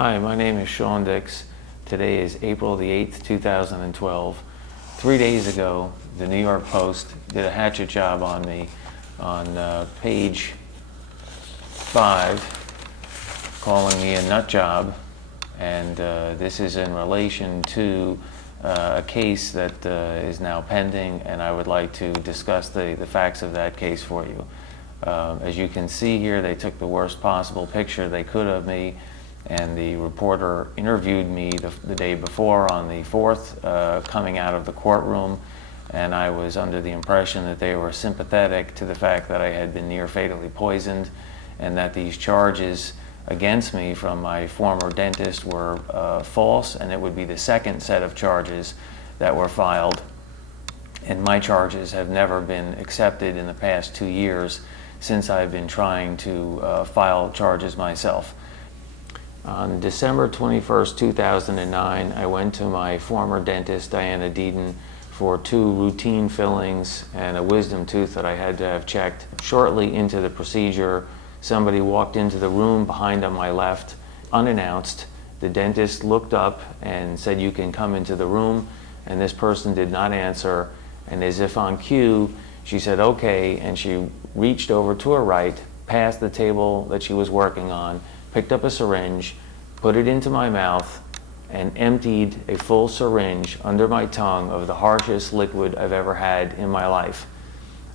Hi, my name is Sean Dix. Today is April the 8th, 2012. 3 days ago, the New York Post did a hatchet job on me on page 5, calling me a nut job, and this is in relation to a case that is now pending, and I would like to discuss the facts of that case for you. As you can see here, they took the worst possible picture they could of me, and the reporter interviewed me the day before on the 4th, coming out of the courtroom, and I was under the impression that they were sympathetic to the fact that I had been near fatally poisoned, and that these charges against me from my former dentist were false, and it would be the second set of charges that were filed. And my charges have never been accepted in the past 2 years since I've been trying to file charges myself. On December 21st, 2009, I went to my former dentist, Diana Deaton, for 2 routine fillings and a wisdom tooth that I had to have checked. Shortly into the procedure, somebody walked into the room behind on my left, unannounced. The dentist looked up and said, "You can come into the room," and this person did not answer, and as if on cue, she said, "Okay," and she reached over to her right, past the table that she was working on, picked up a syringe, put it into my mouth, and emptied a full syringe under my tongue of the harshest liquid I've ever had in my life.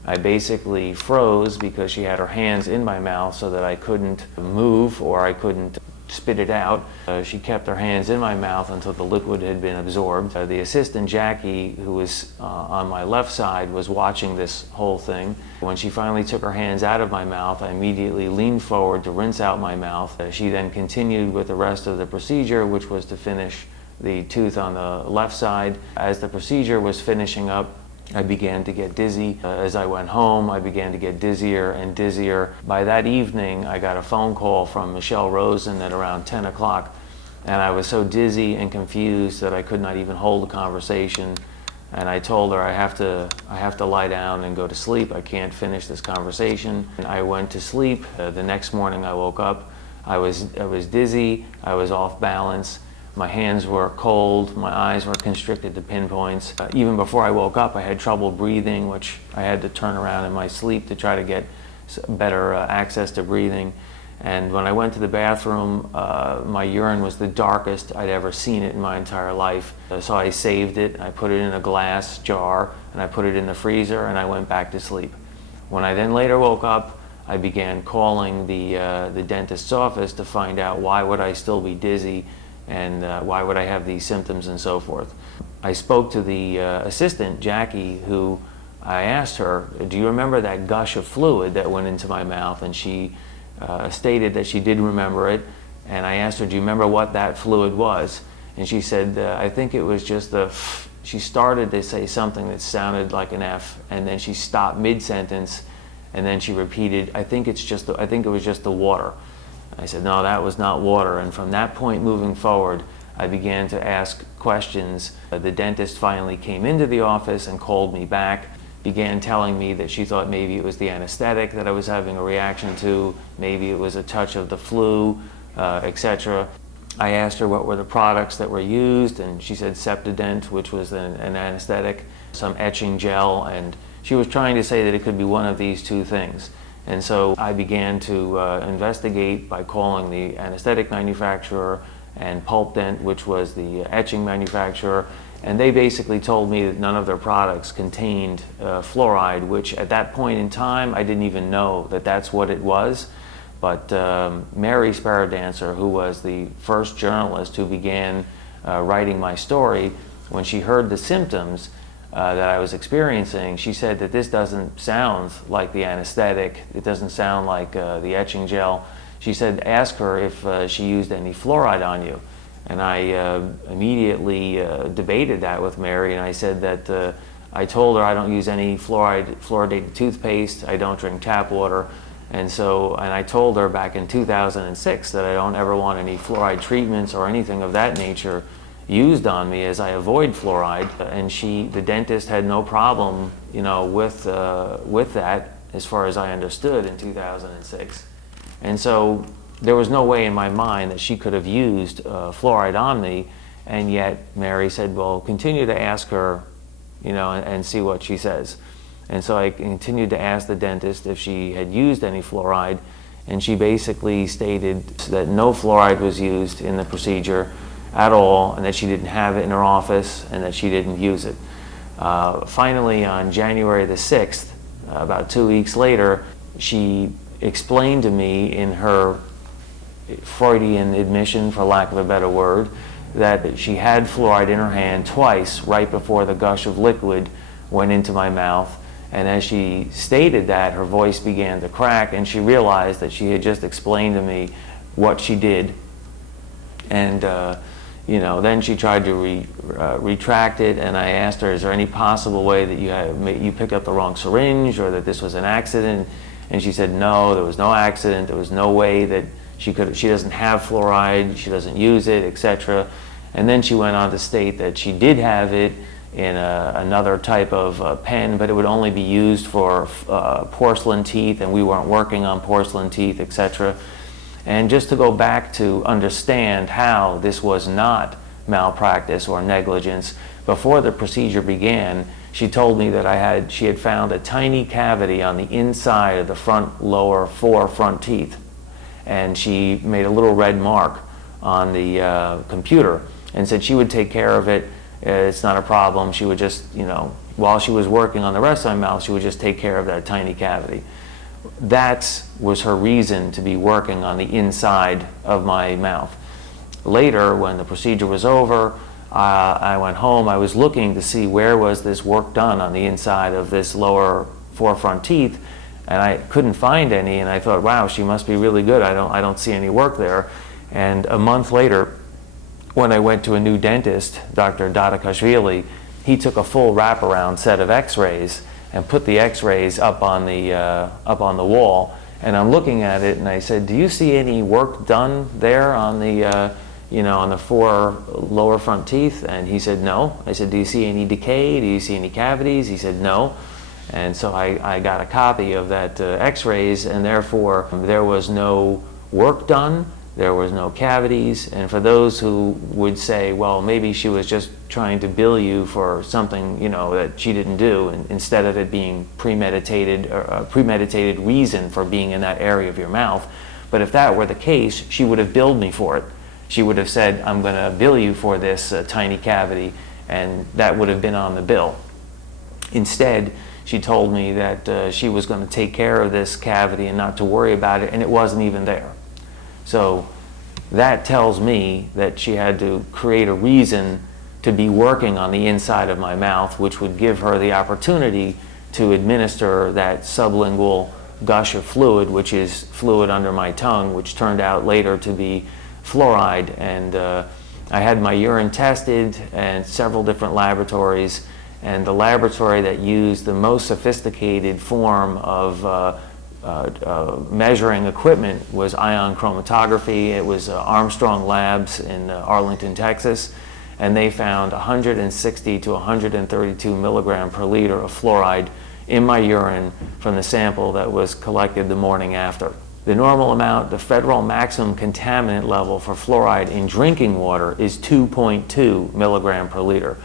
I basically froze because she had her hands in my mouth so that I couldn't move or I couldn't spit it out. She kept her hands in my mouth until the liquid had been absorbed. The assistant, Jackie, who was on my left side, was watching this whole thing. When she finally took her hands out of my mouth, I immediately leaned forward to rinse out my mouth. She then continued with the rest of the procedure, which was to finish the tooth on the left side. As the procedure was finishing up, I began to get dizzy. As I went home, I began to get dizzier and dizzier. By that evening, I got a phone call from Michelle Rosen at around 10 o'clock, and I was so dizzy and confused that I could not even hold a conversation. And I told her, I have to lie down and go to sleep. I can't finish this conversation. And I went to sleep. The next morning I woke up. I was dizzy. I was off balance. My hands were cold, my eyes were constricted to pinpoints. Even before I woke up, I had trouble breathing, which I had to turn around in my sleep to try to get better access to breathing. And when I went to the bathroom, my urine was the darkest I'd ever seen it in my entire life. So I saved it, I put it in a glass jar, and I put it in the freezer, and I went back to sleep. When I then later woke up, I began calling the dentist's office to find out why would I still be dizzy, and why would I have these symptoms and so forth. I spoke to the assistant, Jackie, who I asked her, "Do you remember that gush of fluid that went into my mouth?" And she stated that she did remember it. And I asked her, "Do you remember what that fluid was?" And she said, "I think it was just the F." She started to say something that sounded like an F, and then she stopped mid-sentence, and then she repeated, I think it was just the water." I said, "No, that was not water." And from that point moving forward, I began to ask questions. The dentist finally came into the office and called me back, began telling me that she thought maybe it was the anesthetic that I was having a reaction to, maybe it was a touch of the flu, etc. I asked her what were the products that were used, and she said Septident, which was an anesthetic, some etching gel, and she was trying to say that it could be one of these 2 things. And so I began to investigate by calling the anesthetic manufacturer and Pulp Dent, which was the etching manufacturer, and they basically told me that none of their products contained fluoride, which at that point in time I didn't even know that that's what it was. But Mary Dancer, who was the first journalist who began writing my story, when she heard the symptoms that I was experiencing, she said that this doesn't sound like the anesthetic, it doesn't sound like the etching gel. She said, ask her if she used any fluoride on you. And I immediately debated that with Mary, and I said that I told her I don't use any fluoridated toothpaste, I don't drink tap water, and I told her back in 2006 that I don't ever want any fluoride treatments or anything of that nature used on me, as I avoid fluoride. And the dentist had no problem, with that, as far as I understood, in 2006. And so there was no way in my mind that she could have used fluoride on me, and yet Mary said, well, continue to ask her, and see what she says. And so I continued to ask the dentist if she had used any fluoride, and she basically stated that no fluoride was used in the procedure at all, and that she didn't have it in her office, and that she didn't use it. Finally, on January the 6th, about 2 weeks later, she explained to me in her Freudian admission, for lack of a better word, that she had fluoride in her hand twice right before the gush of liquid went into my mouth. And as she stated that, her voice began to crack, and she realized that she had just explained to me what she did. And then she tried to retract it, and I asked her, is there any possible way that you picked up the wrong syringe, or that this was an accident? And she said, no, there was no accident. There was no way that she doesn't have fluoride, she doesn't use it, etc. And then she went on to state that she did have it in another type of pen, but it would only be used for porcelain teeth, and we weren't working on porcelain teeth, etc. And just to go back to understand how this was not malpractice or negligence, before the procedure began, she told me that she had found a tiny cavity on the inside of the lower 4 front teeth. And she made a little red mark on the computer and said she would take care of it. It's not a problem. She would just, while she was working on the rest of my mouth, she would just take care of that tiny cavity. That was her reason to be working on the inside of my mouth. Later, when the procedure was over, I went home. I was looking to see where was this work done on the inside of this lower 4 front teeth, and I couldn't find any, and I thought, wow, she must be really good. I don't see any work there. And a month later, when I went to a new dentist, Dr. Dadakashvili, he took a full wraparound set of x-rays and put the x-rays up on the wall. And I'm looking at it, and I said, do you see any work done there on the on the 4 lower front teeth? And he said, no. I said, do you see any decay? Do you see any cavities? He said, no. And so I got a copy of that x-rays, and therefore there was no work done, there was no cavities. And for those who would say, well, maybe she was just trying to bill you for something that she didn't do, and instead of it being premeditated, or a premeditated reason for being in that area of your mouth. But if that were the case, she would have billed me for it. She would have said, I'm going to bill you for this tiny cavity, and that would have been on the bill. Instead, she told me that she was going to take care of this cavity and not to worry about it, and it wasn't even there. So that tells me that she had to create a reason to be working on the inside of my mouth, which would give her the opportunity to administer that sublingual gush of fluid, which is fluid under my tongue, which turned out later to be fluoride. And I had my urine tested in several different laboratories, and the laboratory that used the most sophisticated form of measuring equipment was ion chromatography. It was Armstrong Labs in Arlington, Texas, and they found 160 to 132 milligram per liter of fluoride in my urine from the sample that was collected the morning after. The normal amount, the federal maximum contaminant level for fluoride in drinking water is 2.2 milligram per liter.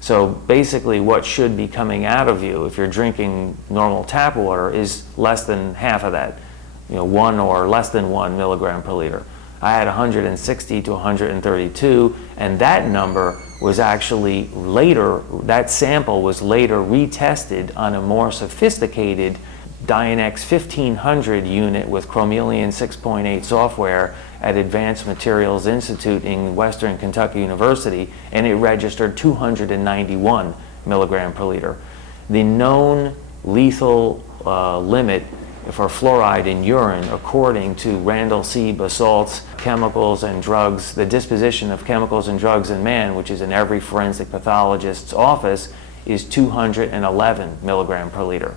So basically what should be coming out of you if you're drinking normal tap water is less than half of that, 1 or less than 1 milligram per liter. I had 160 to 132, and that number was actually later, that sample was later retested on a more sophisticated Dionex 1500 unit with Chromeleon 6.8 software at Advanced Materials Institute in Western Kentucky University, and it registered 291 milligram per liter. The known lethal limit for fluoride in urine, according to Randall C. Basalt's Chemicals and Drugs, the disposition of chemicals and drugs in man, which is in every forensic pathologist's office, is 211 milligram per liter.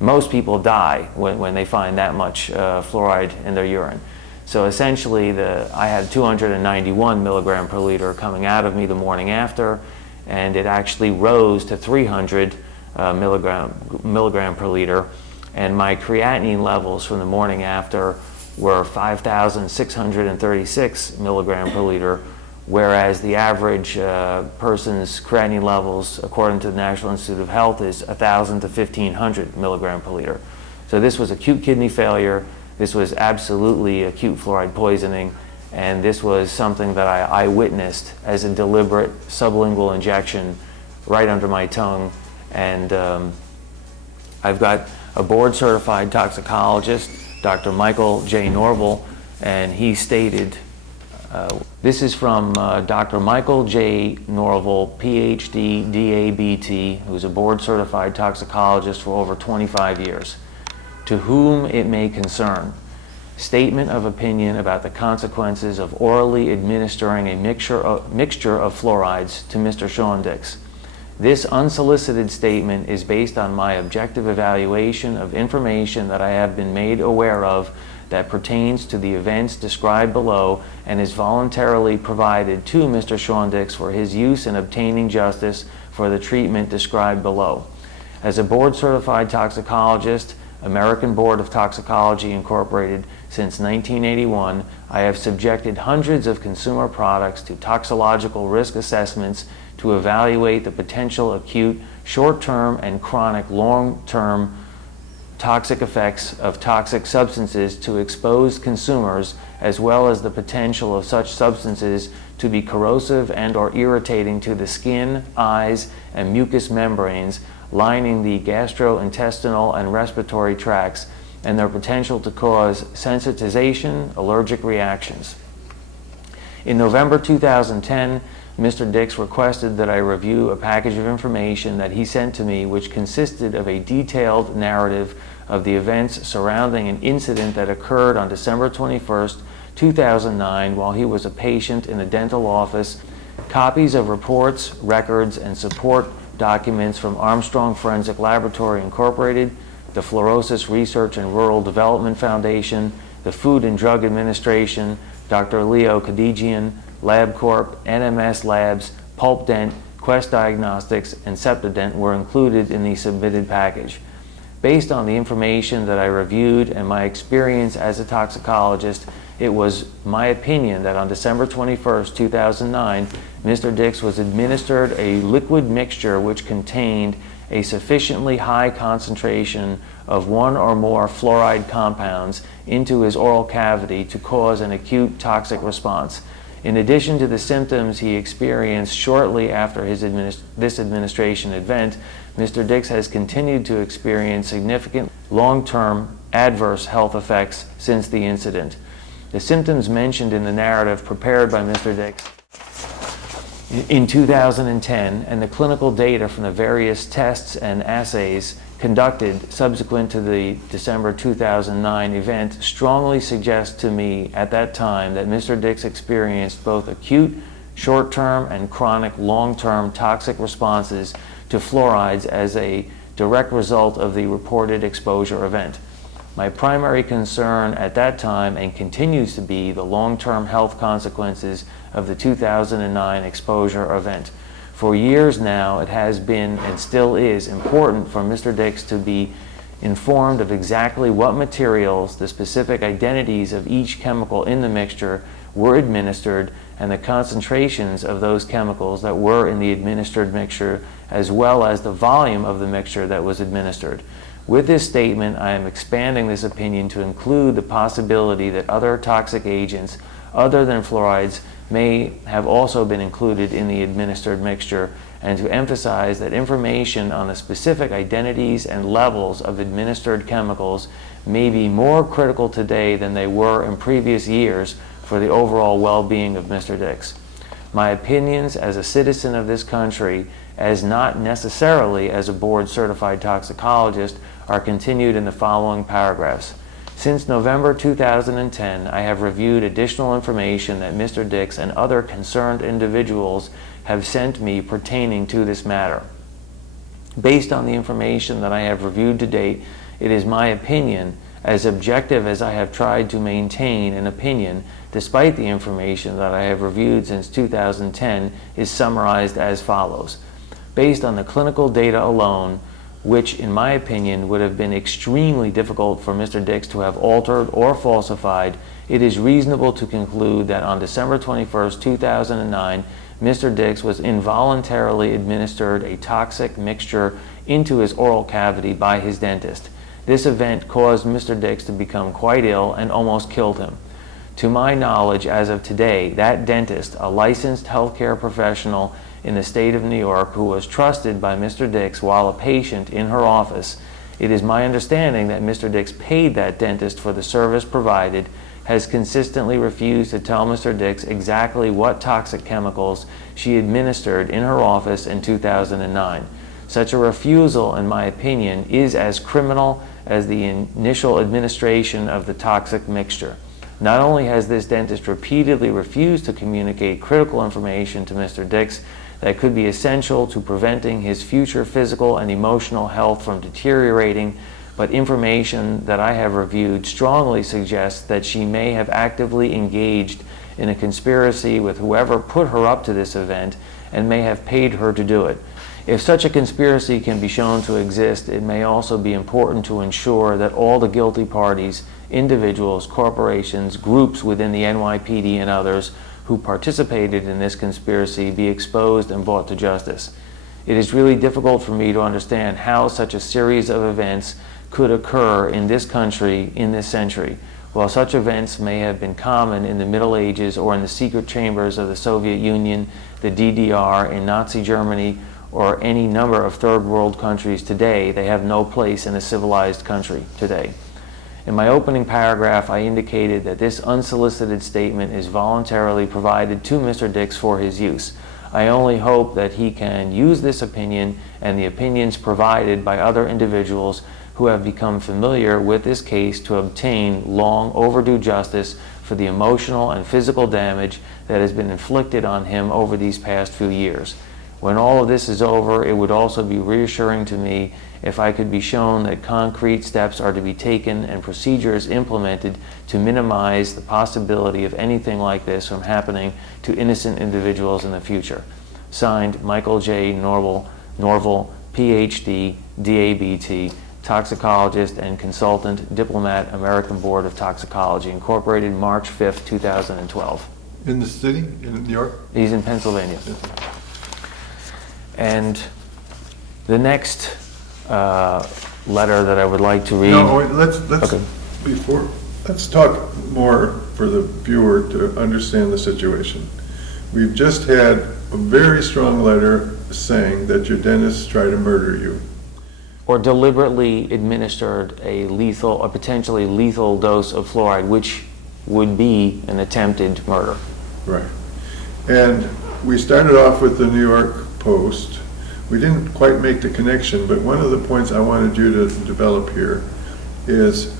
Most people die when they find that much fluoride in their urine. So essentially, I had 291 milligram per liter coming out of me the morning after, and it actually rose to 300 milligram per liter. And my creatinine levels from the morning after were 5,636 milligram per liter, whereas the average person's creatinine levels, according to the National Institute of Health, is 1,000 to 1,500 milligram per liter. So this was acute kidney failure. This was absolutely acute fluoride poisoning, and this was something that I witnessed as a deliberate sublingual injection right under my tongue. And I've got a board-certified toxicologist, Dr. Michael J. Norval, and he stated, this is from Dr. Michael J. Norval, PhD, DABT, who's a board-certified toxicologist for over 25 years. To whom it may concern, statement of opinion about the consequences of orally administering a mixture of fluorides to Mr. Sean Dix. This unsolicited statement is based on my objective evaluation of information that I have been made aware of that pertains to the events described below and is voluntarily provided to Mr. Sean Dix for his use in obtaining justice for the treatment described below. As a board-certified toxicologist, American Board of Toxicology Incorporated, since 1981, I have subjected hundreds of consumer products to toxicological risk assessments to evaluate the potential acute, short-term, and chronic long-term toxic effects of toxic substances to exposed consumers, as well as the potential of such substances to be corrosive and/or irritating to the skin, eyes, and mucous membranes lining the gastrointestinal and respiratory tracts, and their potential to cause sensitization, allergic reactions. In November 2010, Mr. Dix requested that I review a package of information that he sent to me, which consisted of a detailed narrative of the events surrounding an incident that occurred on December 21st, 2009, while he was a patient in a dental office, copies of reports, records, and support documents from Armstrong Forensic Laboratory Incorporated, the Fluorosis Research and Rural Development Foundation, the Food and Drug Administration, Dr. Leo Kadigian, LabCorp, NMS Labs, PulpDent, Quest Diagnostics, and Septident were included in the submitted package. Based on the information that I reviewed and my experience as a toxicologist, it was my opinion that on December 21st, 2009, Mr. Dix was administered a liquid mixture which contained a sufficiently high concentration of one or more fluoride compounds into his oral cavity to cause an acute toxic response. In addition to the symptoms he experienced shortly after this administration event, Mr. Dix has continued to experience significant long-term adverse health effects since the incident. The symptoms mentioned in the narrative prepared by Mr. Dix in 2010 and the clinical data from the various tests and assays conducted subsequent to the December 2009 event strongly suggest to me at that time that Mr. Dix experienced both acute, short-term, and chronic long-term toxic responses to fluorides as a direct result of the reported exposure event. My primary concern at that time and continues to be the long-term health consequences of the 2009 exposure event. For years now, it has been and still is important for Mr. Dix to be informed of exactly what materials, the specific identities of each chemical in the mixture were administered, and the concentrations of those chemicals that were in the administered mixture, as well as the volume of the mixture that was administered. With this statement, I am expanding this opinion to include the possibility that other toxic agents other than fluorides may have also been included in the administered mixture, and to emphasize that information on the specific identities and levels of administered chemicals may be more critical today than they were in previous years for the overall well-being of Mr. Dix. My opinions as a citizen of this country, as not necessarily as a board-certified toxicologist, are continued in the following paragraphs. Since November 2010, I have reviewed additional information that Mr. Dix and other concerned individuals have sent me pertaining to this matter. Based on the information that I have reviewed to date, it is my opinion, as objective as I have tried to maintain an opinion, despite the information that I have reviewed since 2010, is summarized as follows. Based on the clinical data alone, which in my opinion would have been extremely difficult for Mr. Dix to have altered or falsified, it is reasonable to conclude that on December 21st, 2009, Mr. Dix was involuntarily administered a toxic mixture into his oral cavity by his dentist. This event caused Mr. Dix to become quite ill and almost killed him. To my knowledge, as of today, that dentist, a licensed healthcare professional in the state of New York who was trusted by Mr. Dix while a patient in her office, it is my understanding that Mr. Dix paid that dentist for the service provided, has consistently refused to tell Mr. Dix exactly what toxic chemicals she administered in her office in 2009. Such a refusal, in my opinion, is as criminal as the initial administration of the toxic mixture. Not only has this dentist repeatedly refused to communicate critical information to Mr. Dix that could be essential to preventing his future physical and emotional health from deteriorating, but information that I have reviewed strongly suggests that she may have actively engaged in a conspiracy with whoever put her up to this event and may have paid her to do it. If such a conspiracy can be shown to exist, it may also be important to ensure that all the guilty parties, individuals, corporations, groups within the NYPD and others who participated in this conspiracy be exposed and brought to justice. It is really difficult for me to understand how such a series of events could occur in this country in this century. While such events may have been common in the Middle Ages or in the secret chambers of the Soviet Union, the DDR, in Nazi Germany, or any number of third world countries today, they have no place in a civilized country today. In my opening paragraph, I indicated that this unsolicited statement is voluntarily provided to Mr. Dix for his use. I only hope that he can use this opinion and the opinions provided by other individuals who have become familiar with this case to obtain long overdue justice for the emotional and physical damage that has been inflicted on him over these past few years. When all of this is over, it would also be reassuring to me if I could be shown that concrete steps are to be taken and procedures implemented to minimize the possibility of anything like this from happening to innocent individuals in the future. Signed, Michael J. Norval, Ph.D., DABT, toxicologist and consultant, diplomat, American Board of Toxicology, Incorporated, March 5th, 2012. In the city, in New York? He's in Pennsylvania. Yes. And the next letter that I would like to read. No, wait, let's Okay. let's talk more for the viewer to understand the situation. We've just had a very strong letter saying that your dentist tried to murder you. Or deliberately administered a potentially lethal dose of fluoride, which would be an attempted murder. Right. And we started off with the New York Post. We didn't quite make the connection, but one of the points I wanted you to develop here is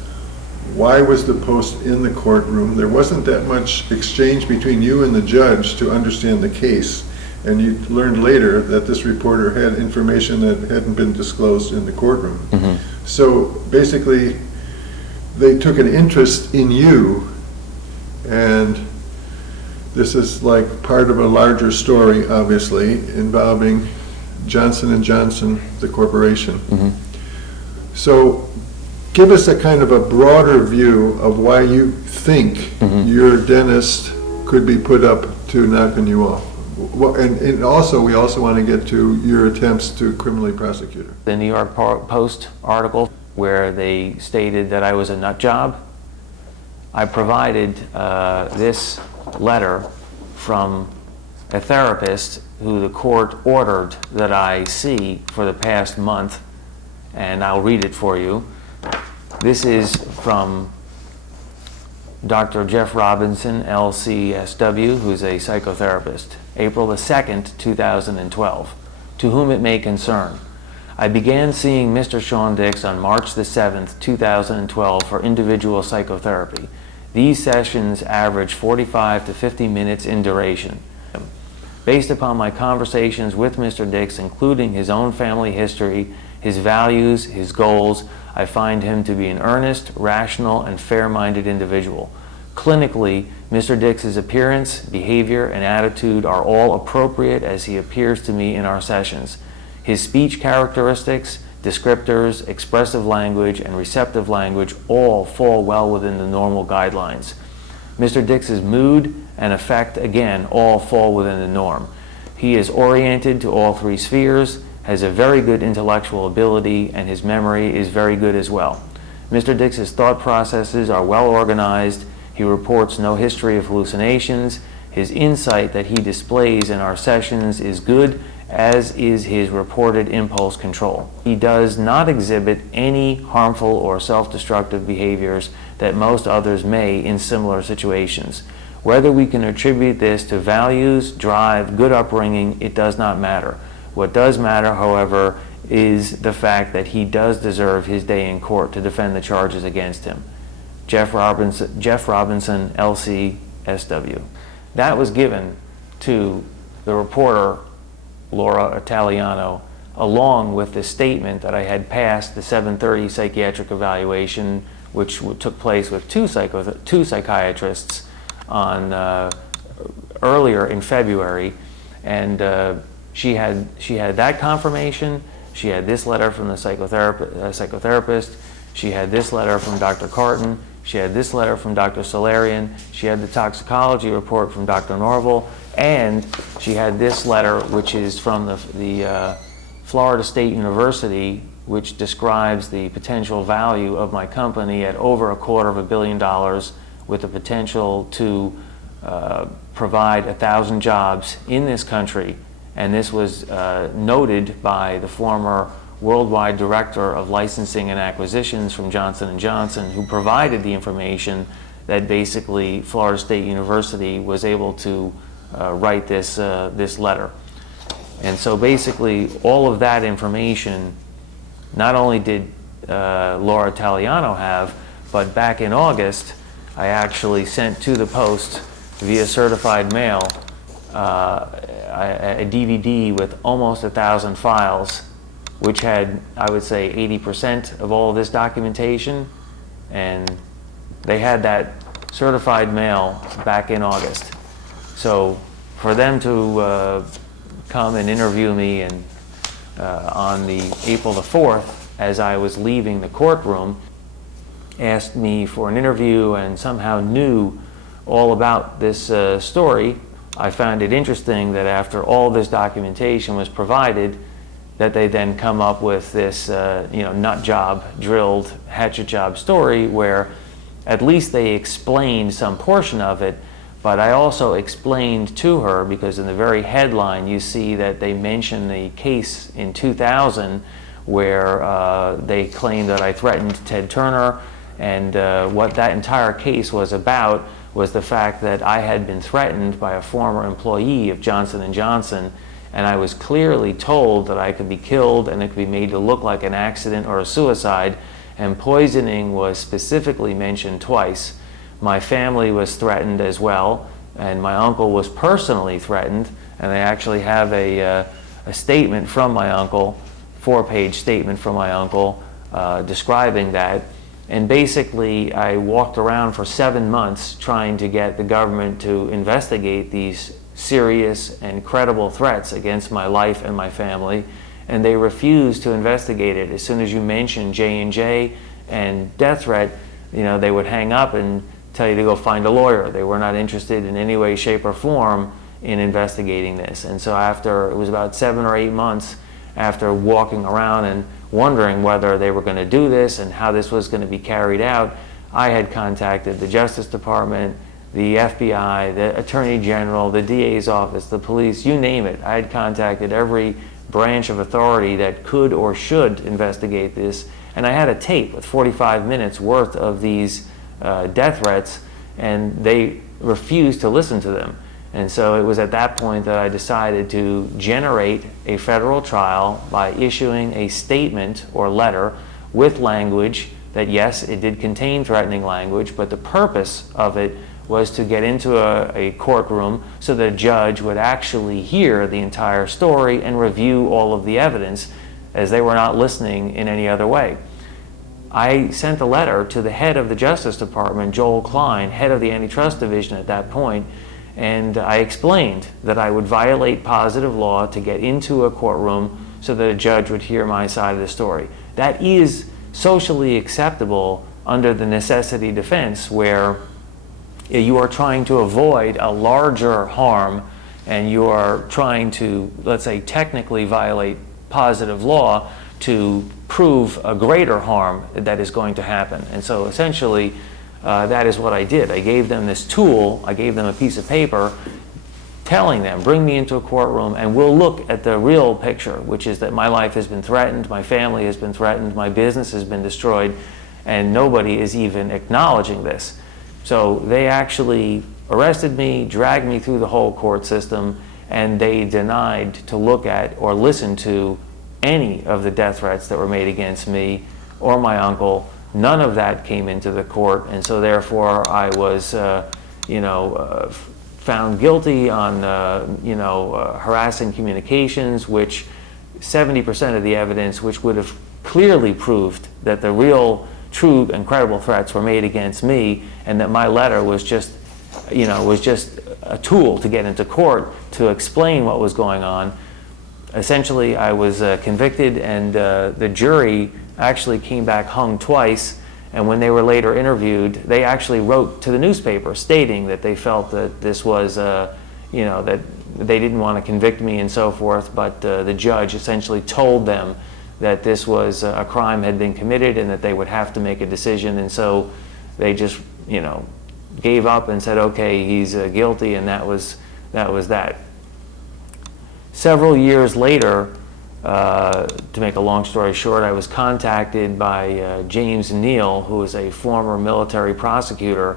why was the Post in the courtroom? There wasn't that much exchange between you and the judge to understand the case. And you learned later that this reporter had information that hadn't been disclosed in the courtroom. Mm-hmm. So basically, they took an interest in you, and this is like part of a larger story, obviously, involving Johnson & Johnson, the corporation. Mm-hmm. So give us a kind of a broader view of why you think Mm-hmm. your dentist could be put up to knocking you off. Well, and also, we also want to get to your attempts to criminally prosecute her. The New York Post article where they stated that I was a nut job, I provided this letter from a therapist who the court ordered that I see for the past month, and I'll read it for you. This is from Dr. Jeff Robinson, LCSW, who's a psychotherapist. April the 2nd, 2012. To whom it may concern. I began seeing Mr. Sean Dix on March the 7th, 2012 for individual psychotherapy. These sessions average 45 to 50 minutes in duration. Based upon my conversations with Mr. Dix, including his own family history, his values, his goals, I find him to be an earnest, rational, and fair-minded individual. Clinically, Mr. Dix's appearance, behavior, and attitude are all appropriate as he appears to me in our sessions. His speech characteristics, descriptors, expressive language, and receptive language all fall well within the normal guidelines. Mr. Dix's mood and affect, again, all fall within the norm. He is oriented to all three spheres, has a very good intellectual ability, and his memory is very good as well. Mr. Dix's thought processes are well organized. He reports no history of hallucinations. His insight that he displays in our sessions is good, as is his reported impulse control. He does not exhibit any harmful or self-destructive behaviors that most others may in similar situations. Whether we can attribute this to values, drive, good upbringing, it does not matter. What does matter, however, is the fact that he does deserve his day in court to defend the charges against him. Jeff Robinson, LC, SW. That was given to the reporter, Laura Italiano, along with the statement that I had passed the 7:30 psychiatric evaluation, which took place with two psychiatrists on earlier in February, and she had that confirmation. She had this letter from the psychotherapist. She had this letter from Dr. Carton. She had this letter from Dr. Solarian. She had the toxicology report from Dr. Norval, and she had this letter, which is from the Florida State University, which describes the potential value of my company at over $250 million, with the potential to provide 1,000 jobs in this country. And this was noted by the former worldwide director of licensing and acquisitions from Johnson & Johnson, who provided the information that basically Florida State University was able to write this letter. And so basically all of that information not only did Laura Italiano have, but back in August I actually sent to the post via certified mail a DVD with almost 1,000 files, which had, I would say, 80% of all of this documentation, and they had that certified mail back in August. So for them to come and interview me and on the April the 4th, as I was leaving the courtroom, asked me for an interview and somehow knew all about this story, I found it interesting that after all this documentation was provided, that they then come up with this nut job drilled hatchet job story, where at least they explained some portion of it. But I also explained to her, because in the very headline you see that they mention the case in 2000 where they claimed that I threatened Ted Turner, and what that entire case was about was the fact that I had been threatened by a former employee of Johnson & Johnson, and I was clearly told that I could be killed and it could be made to look like an accident or a suicide, and poisoning was specifically mentioned twice. My family was threatened as well, and my uncle was personally threatened, and I actually have a statement from my uncle, 4-page statement from my uncle describing that. And basically I walked around for 7 months trying to get the government to investigate these serious and credible threats against my life and my family, and they refused to investigate it. As soon as you mentioned J&J and death threat, they would hang up and tell you to go find a lawyer. They were not interested in any way, shape, or form in investigating this. And so after, it was about 7 or 8 months after walking around and wondering whether they were going to do this and how this was going to be carried out, I had contacted the Justice Department, the FBI, the Attorney General, the DA's office, the police, you name it. I had contacted every branch of authority that could or should investigate this, and I had a tape with 45 minutes worth of these death threats, and they refused to listen to them. And so it was at that point that I decided to generate a federal trial by issuing a statement or letter with language that, yes, it did contain threatening language, but the purpose of it was to get into a courtroom so that a judge would actually hear the entire story and review all of the evidence, as they were not listening in any other way. I sent a letter to the head of the Justice Department, Joel Klein, head of the Antitrust Division at that point, and I explained that I would violate positive law to get into a courtroom so that a judge would hear my side of the story. That is socially acceptable under the necessity defense, where you are trying to avoid a larger harm and you are trying to, let's say, technically violate positive law to prove a greater harm that is going to happen. And so essentially, that is what I did. I gave them this tool, I gave them a piece of paper telling them, bring me into a courtroom and we'll look at the real picture, which is that my life has been threatened, my family has been threatened, my business has been destroyed, and nobody is even acknowledging this. So they actually arrested me, dragged me through the whole court system, and they denied to look at or listen to any of the death threats that were made against me or my uncle. None of that came into the court, and so therefore I was, found guilty on, harassing communications, which 70% of the evidence, which would have clearly proved that the real, true, and credible threats were made against me, and that my letter was just a tool to get into court to explain what was going on. Essentially, I was convicted, and the jury actually came back hung twice. And when they were later interviewed, they actually wrote to the newspaper stating that they felt that this was, that they didn't want to convict me and so forth, but the judge essentially told them that this was a crime had been committed and that they would have to make a decision. And so they just, gave up and said, okay, he's guilty, and that was that. Several years later, to make a long story short, I was contacted by James Neal, who is a former military prosecutor,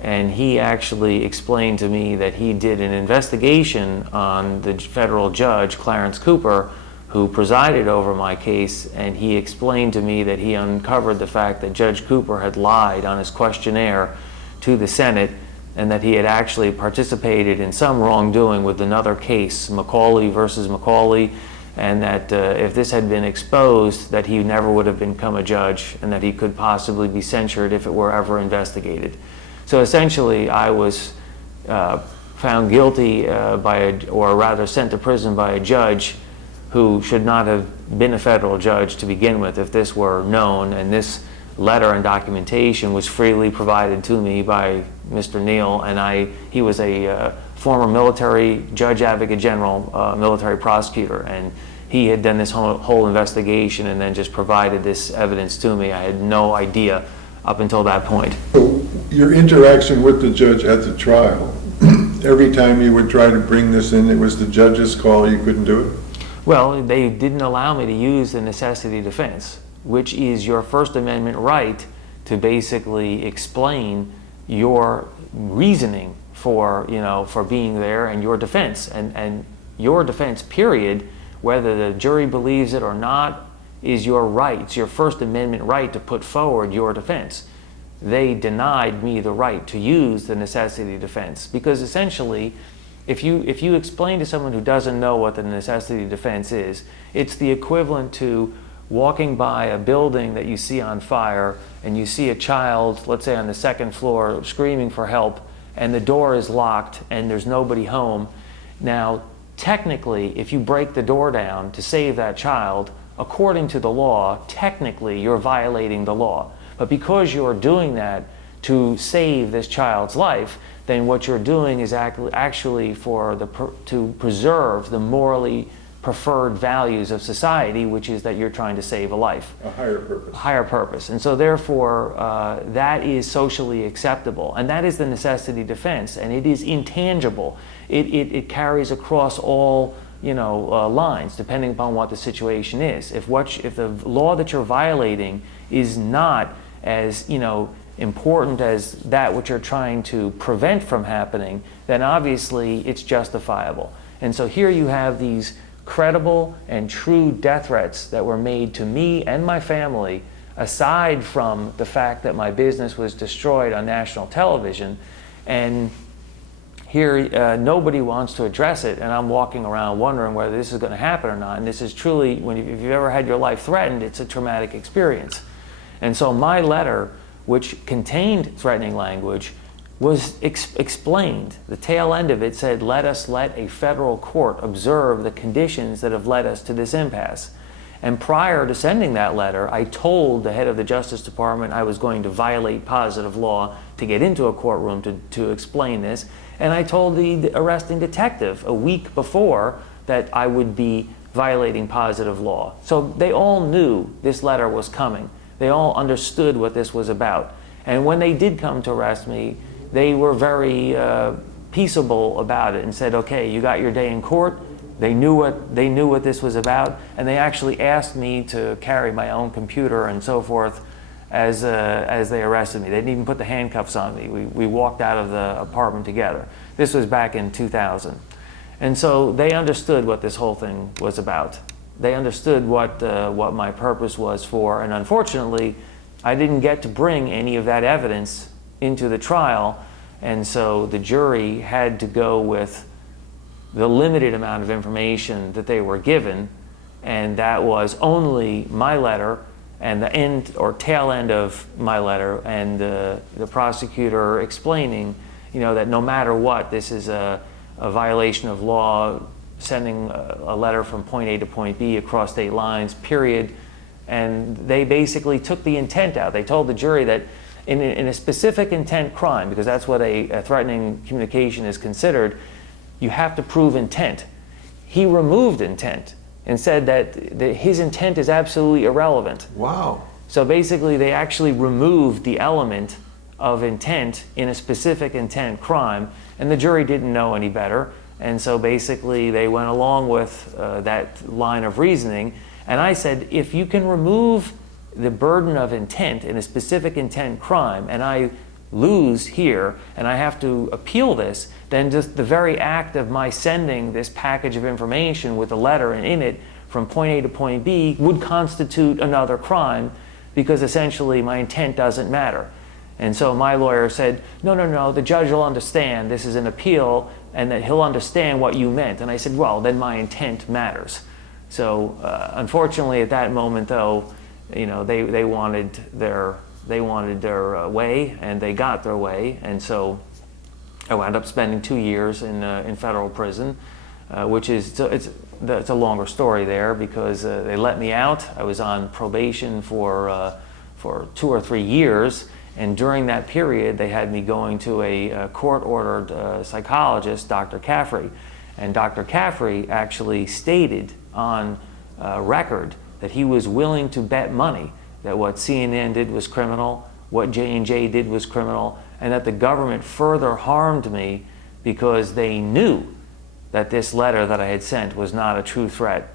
and he actually explained to me that he did an investigation on the federal judge, Clarence Cooper, who presided over my case, and he explained to me that he uncovered the fact that Judge Cooper had lied on his questionnaire to the Senate, and that he had actually participated in some wrongdoing with another case, Macaulay versus Macaulay, and that if this had been exposed, that he never would have become a judge, and that he could possibly be censured if it were ever investigated. So essentially, I was found guilty or rather sent to prison by a judge who should not have been a federal judge to begin with if this were known, and this letter and documentation was freely provided to me by Mr. Neal, and he was a former military judge advocate general, military prosecutor, and he had done this whole investigation and then just provided this evidence to me. I had no idea up until that point. So your interaction with the judge at the trial, every time you would try to bring this in, it was the judge's call, you couldn't do it? Well, they didn't allow me to use the necessity defense, which is your First Amendment right to basically explain your reasosoning for being there, and your defense, and your defense, period, whether the jury believes it or not, is your right. It's your First Amendment right to put forward your defense. They denied me the right to use the necessity defense, because essentially, if you explain to someone who doesn't know what the necessity defense is, it's the equivalent to walking by a building that you see on fire, and you see a child, let's say on the second floor, screaming for help, and the door is locked and there's nobody home. Now, technically, if you break the door down to save that child, according to the law, technically you're violating the law. But because you're doing that to save this child's life, then what you're doing is actually to preserve the morally preferred values of society, which is that you're trying to save a life. A higher purpose. Higher purpose. And so therefore, that is socially acceptable. And that is the necessity defense. And it is intangible. It carries across all lines, depending upon what the situation is. If the law that you're violating is not as important as that which you're trying to prevent from happening, then obviously it's justifiable. And so here you have these credible and true death threats that were made to me and my family, aside from the fact that my business was destroyed on national television. And here nobody wants to address it, and I'm walking around wondering whether this is going to happen or not. And this is truly, if you've ever had your life threatened, it's a traumatic experience. And so my letter, which contained threatening language, was explained. The tail end of it said, let us let a federal court observe the conditions that have led us to this impasse. And prior to sending that letter, I told the head of the Justice Department I was going to violate positive law to get into a courtroom to explain this. And I told the arresting detective a week before that I would be violating positive law. So they all knew this letter was coming. They all understood what this was about. And when they did come to arrest me, they were very peaceable about it and said, okay, you got your day in court. They knew what this was about, and they actually asked me to carry my own computer and so forth as they arrested me. They didn't even put the handcuffs on me. We walked out of the apartment together. This was back in 2000. And so they understood what this whole thing was about. They understood what my purpose was for, and unfortunately, I didn't get to bring any of that evidence into the trial, and so the jury had to go with the limited amount of information that they were given, and that was only my letter and the end or tail end of my letter, and the prosecutor explaining, that no matter what, this is a violation of law, sending a letter from point A to point B across state lines, period. And they basically took the intent out. They told the jury that in a specific intent crime, because that's what a threatening communication is considered, you have to prove intent. He removed intent and said that his intent is absolutely irrelevant. Wow. So basically, they actually removed the element of intent in a specific intent crime, and the jury didn't know any better. And so basically, they went along with that line of reasoning. And I said, if you can remove the burden of intent in a specific intent crime, and I lose here, and I have to appeal this, then just the very act of my sending this package of information with a letter in it from point A to point B would constitute another crime, because essentially my intent doesn't matter. And so my lawyer said, no, the judge will understand this is an appeal, and that he'll understand what you meant. And I said, well, then my intent matters. So unfortunately at that moment, though, they wanted their way, and they got their way. And so I wound up spending 2 years in federal prison, which is it's a longer story there, because they let me out. I was on probation for 2 or 3 years, and during that period they had me going to a court-ordered psychologist, Dr. Caffrey, and Dr. Caffrey actually stated on record that he was willing to bet money that what CNN did was criminal, what J&J did was criminal, and that the government further harmed me because they knew that this letter that I had sent was not a true threat,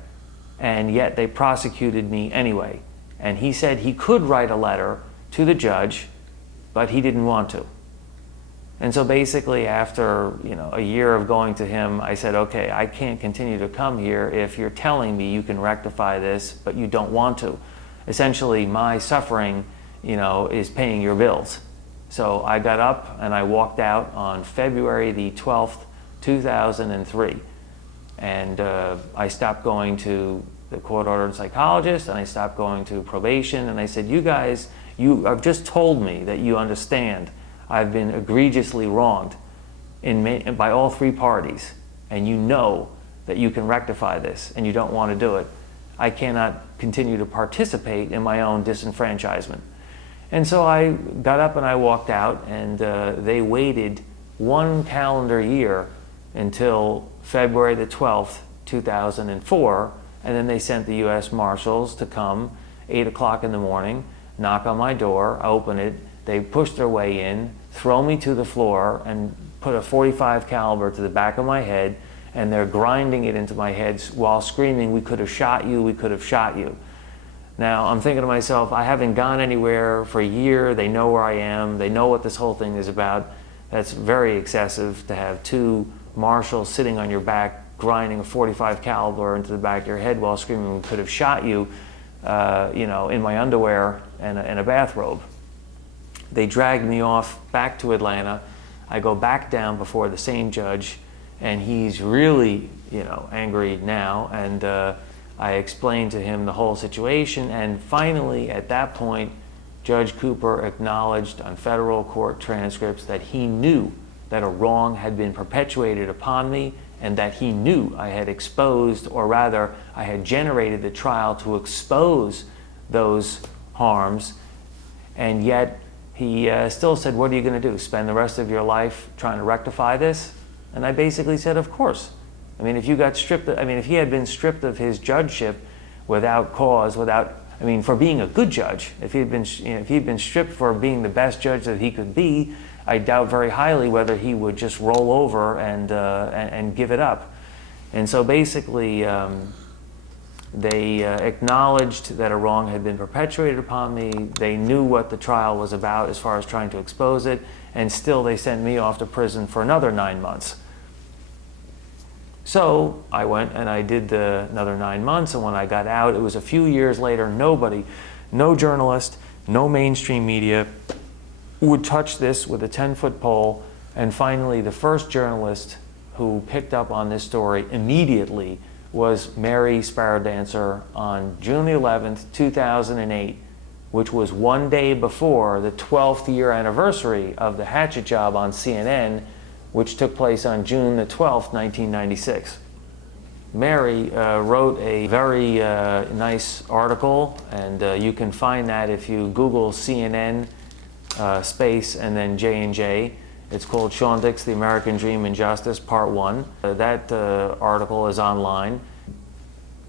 and yet they prosecuted me anyway. And he said he could write a letter to the judge, but he didn't want to. And so basically after a year of going to him, I said, okay, I can't continue to come here if you're telling me you can rectify this, but you don't want to. Essentially, my suffering, is paying your bills. So I got up and I walked out on February the 12th, 2003. And I stopped going to the court-ordered psychologist, and I stopped going to probation, and I said, you guys, you have just told me that you understand I've been egregiously wronged by all 3 parties, and you know that you can rectify this, and you don't want to do it. I cannot continue to participate in my own disenfranchisement. And so I got up and I walked out, and they waited 1 calendar year until February the 12th, 2004, and then they sent the U.S. Marshals to come 8 o'clock in the morning, knock on my door, open it, they push their way in, throw me to the floor, and put a .45 caliber to the back of my head, and they're grinding it into my head while screaming, we could have shot you, we could have shot you. Now, I'm thinking to myself, I haven't gone anywhere for a year, they know where I am, they know what this whole thing is about. That's very excessive to have 2 marshals sitting on your back, grinding a .45 caliber into the back of your head while screaming, we could have shot you, in my underwear and a bathrobe. They dragged me off back to Atlanta. I go back down before the same judge, and he's really, angry now. And I explained to him the whole situation. And finally, at that point, Judge Cooper acknowledged on federal court transcripts that he knew that a wrong had been perpetuated upon me, and that he knew I had exposed, or rather, I had generated the trial to expose those harms, and yet he still said, "What are you going to do? Spend the rest of your life trying to rectify this?" And I basically said, "Of course." I mean, if you got stripped, if he had been stripped of his judgeship without cause, for being a good judge, if he'd been stripped for being the best judge that he could be, I doubt very highly whether he would just roll over and give it up. And so basically, they acknowledged that a wrong had been perpetuated upon me. They knew what the trial was about as far as trying to expose it, and still they sent me off to prison for another 9 months. So I went and I did another 9 months, and when I got out, it was a few years later. Nobody, no journalist, no mainstream media would touch this with a 10-foot pole. And finally, the first journalist who picked up on this story immediately was Mary Sparrow Dancer on June 11th, 2008, which was one day before the 12th year anniversary of the Hatchet job on CNN, which took place on June the 12th, 1996. Mary wrote a very nice article, and you can find that if you Google CNN space and then J&J. It's called Sean Dick's The American Dream and Justice, Part 1. That article is online.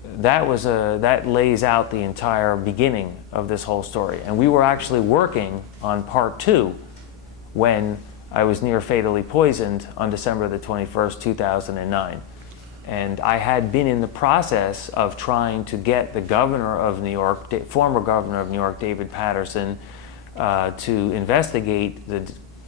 That lays out the entire beginning of this whole story. And we were actually working on Part 2 when I was near fatally poisoned on December the 21st, 2009. And I had been in the process of trying to get the governor of New York, former governor of New York, David Paterson, to investigate the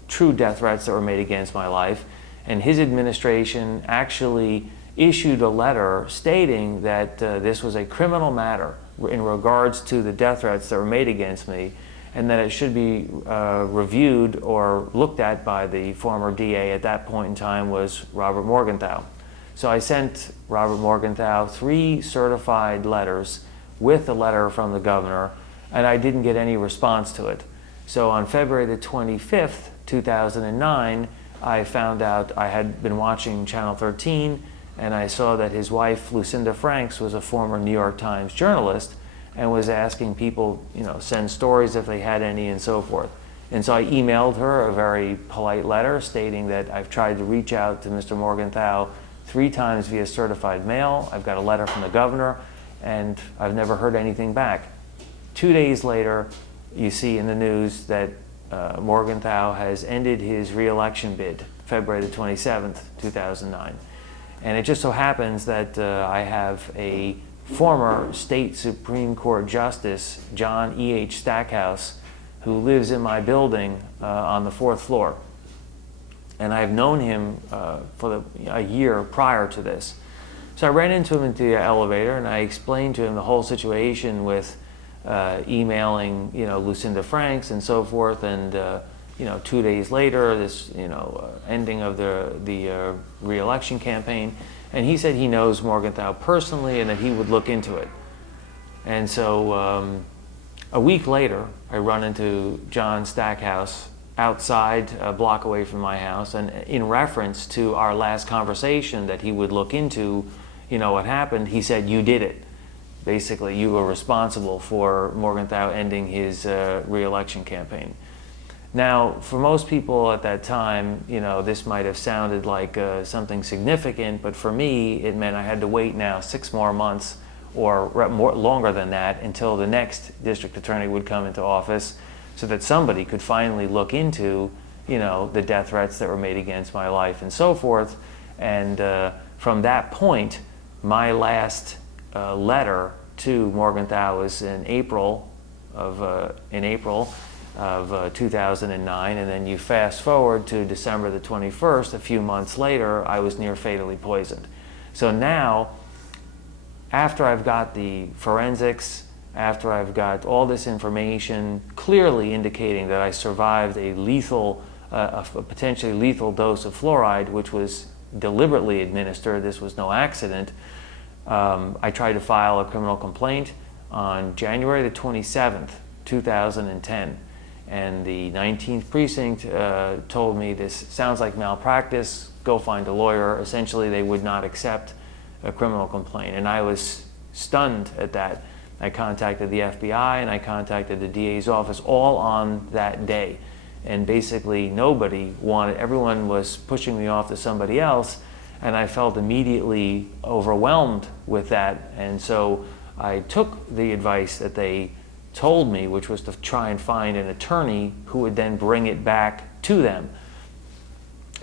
true death threats that were made against my life. And his administration actually issued a letter stating that this was a criminal matter in regards to the death threats that were made against me, and that it should be reviewed or looked at by the former DA at that point in time was Robert Morgenthau. So I sent Robert Morgenthau 3 certified letters with a letter from the governor, and I didn't get any response to it. So on February the 25th, 2009, I found out I had been watching Channel 13, and I saw that his wife, Lucinda Franks, was a former New York Times journalist and was asking people, send stories if they had any and so forth. And so I emailed her a very polite letter stating that I've tried to reach out to Mr. Morgenthau 3 times via certified mail. I've got a letter from the governor, and I've never heard anything back. 2 days later, you see in the news that Morgenthau has ended his re-election bid, February the 27th, 2009. And it just so happens that I have a former state Supreme Court Justice, John E.H. Stackhouse, who lives in my building on the 4th floor. And I've known him for a year prior to this. So I ran into him in the elevator, and I explained to him the whole situation with emailing, Lucinda Franks and so forth, and 2 days later, this, ending of the re-election campaign, and he said he knows Morgenthau personally and that he would look into it. And so a week later, I run into John Stackhouse outside, a block away from my house, and in reference to our last conversation that he would look into, what happened, he said, "You did it. Basically, you were responsible for Morgenthau ending his re-election campaign." Now, for most people at that time, this might have sounded like something significant, but for me, it meant I had to wait now 6 more months or longer than that until the next district attorney would come into office so that somebody could finally look into, the death threats that were made against my life and so forth. And from that point, my last letter to Morgenthau was in April of 2009, and then you fast forward to December the 21st, a few months later, I was near fatally poisoned. So now, after I've got the forensics, after I've got all this information clearly indicating that I survived a potentially lethal dose of fluoride, which was deliberately administered, this was no accident, I tried to file a criminal complaint on January the 27th, 2010. And the 19th precinct told me, this sounds like malpractice, go find a lawyer. Essentially, they would not accept a criminal complaint. And I was stunned at that. I contacted the FBI and I contacted the DA's office all on that day. And basically nobody wanted, everyone was pushing me off to somebody else, and I felt immediately overwhelmed with that. And so I took the advice that they told me, which was to try and find an attorney who would then bring it back to them.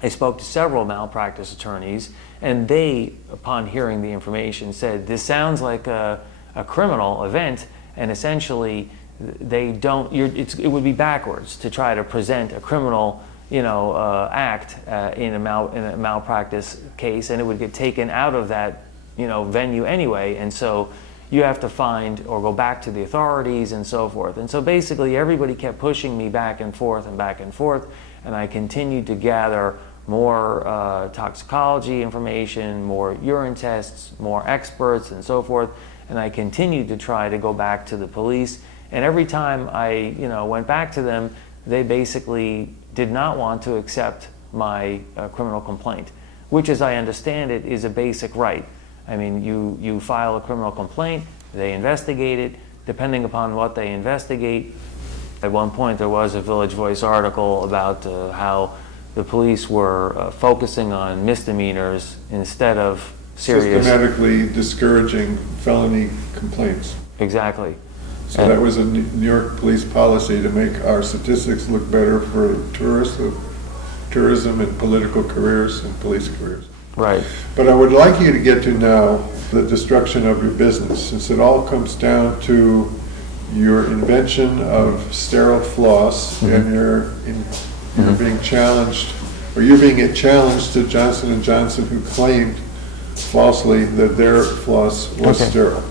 I spoke to several malpractice attorneys, and they, upon hearing the information, said, this sounds like a criminal event, and essentially they don't, it would be backwards to try to present a criminal act in a malpractice case, and it would get taken out of that venue anyway. And so you have to find or go back to the authorities and so forth. And so basically everybody kept pushing me back and forth and back and forth, and I continued to gather more toxicology information, more urine tests, more experts and so forth, and I continued to try to go back to the police. And every time I went back to them, they basically did not want to accept my criminal complaint, which, as I understand it, is a basic right. I mean, you file a criminal complaint, they investigate it. Depending upon what they investigate, at one point there was a Village Voice article about how the police were focusing on misdemeanors instead of serious... Systematically discouraging felony complaints. Exactly. So that was a New York police policy to make our statistics look better for tourism and political careers and police careers. Right. But I would like you to get to now the destruction of your business, since it all comes down to your invention of sterile floss, and you're being challenged, or you're being challenged to Johnson & Johnson, who claimed falsely that their floss was sterile.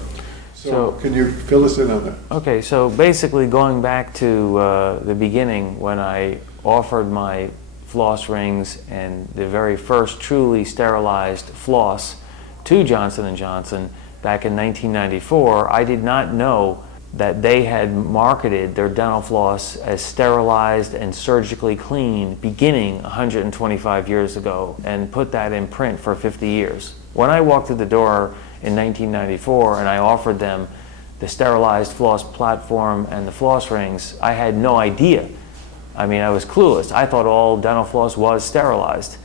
So can you fill us in on that? Okay, so basically going back to the beginning, when I offered my floss rings and the very first truly sterilized floss to Johnson & Johnson back in 1994, I did not know that they had marketed their dental floss as sterilized and surgically clean beginning 125 years ago, and put that in print for 50 years. When I walked through the door in 1994 and I offered them the sterilized floss platform and the floss rings, I had no idea. I mean, I was clueless. I thought all dental floss was sterilized.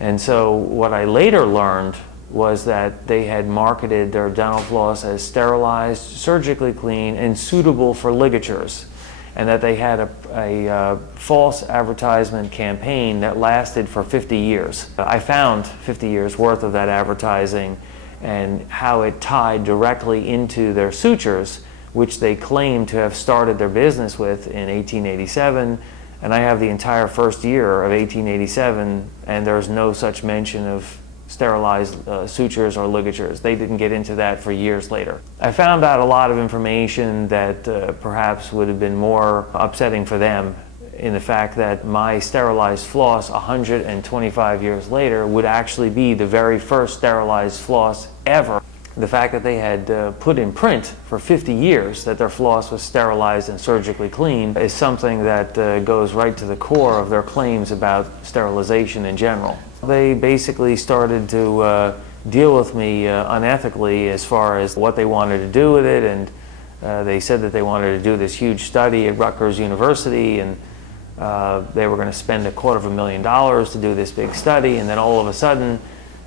And so what I later learned was that they had marketed their dental floss as sterilized, surgically clean, and suitable for ligatures, and that they had a false advertisement campaign that lasted for 50 years. I found 50 years worth of that advertising and how it tied directly into their sutures, which they claimed to have started their business with in 1887. And I have the entire first year of 1887, and there's no such mention of sterilized sutures or ligatures. They didn't get into that for years later. I found out a lot of information that perhaps would have been more upsetting for them, in the fact that my sterilized floss 125 years later would actually be the very first sterilized floss ever. The fact that they had put in print for 50 years that their floss was sterilized and surgically clean is something that goes right to the core of their claims about sterilization in general. They basically started to deal with me unethically as far as what they wanted to do with it, and they said that they wanted to do this huge study at Rutgers University, and they were going to spend $250,000 to do this big study, and then all of a sudden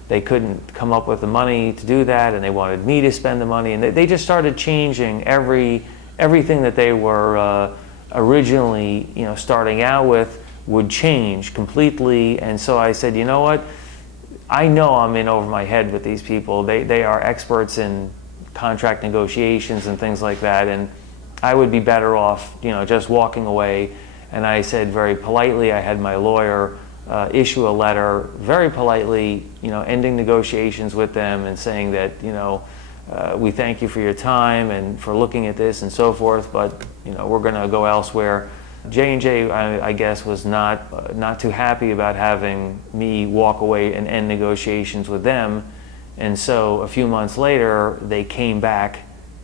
they couldn't come up with the money to do that, and they wanted me to spend the money, and they just started changing everything that they were originally starting out with would change completely. And so I said, you know what, I know I'm in over my head with these people. They are experts in contract negotiations and things like that, and I would be better off just walking away. And I said very politely, I had my lawyer issue a letter very politely, ending negotiations with them and saying that, we thank you for your time and for looking at this and so forth, but we're going to go elsewhere. J&J, I guess, was not too happy about having me walk away and end negotiations with them, and so a few months later they came back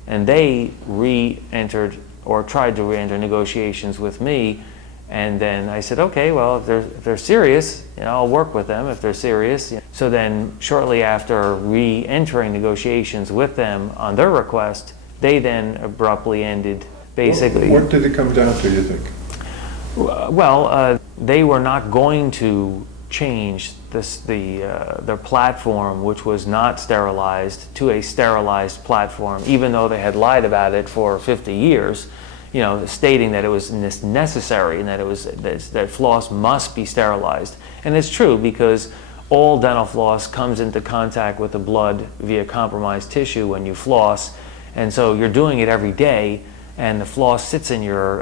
and they re-entered or tried to re-enter negotiations with me. And then I said, okay, well, if they're serious, I'll work with them if they're serious. So then shortly after re-entering negotiations with them on their request, they then abruptly ended, basically. What did it come down to, you think? Well, they were not going to change their platform, which was not sterilized, to a sterilized platform, even though they had lied about it for 50 years, stating that it was necessary and that floss must be sterilized. And it's true, because all dental floss comes into contact with the blood via compromised tissue when you floss, and so you're doing it every day, and the floss sits in your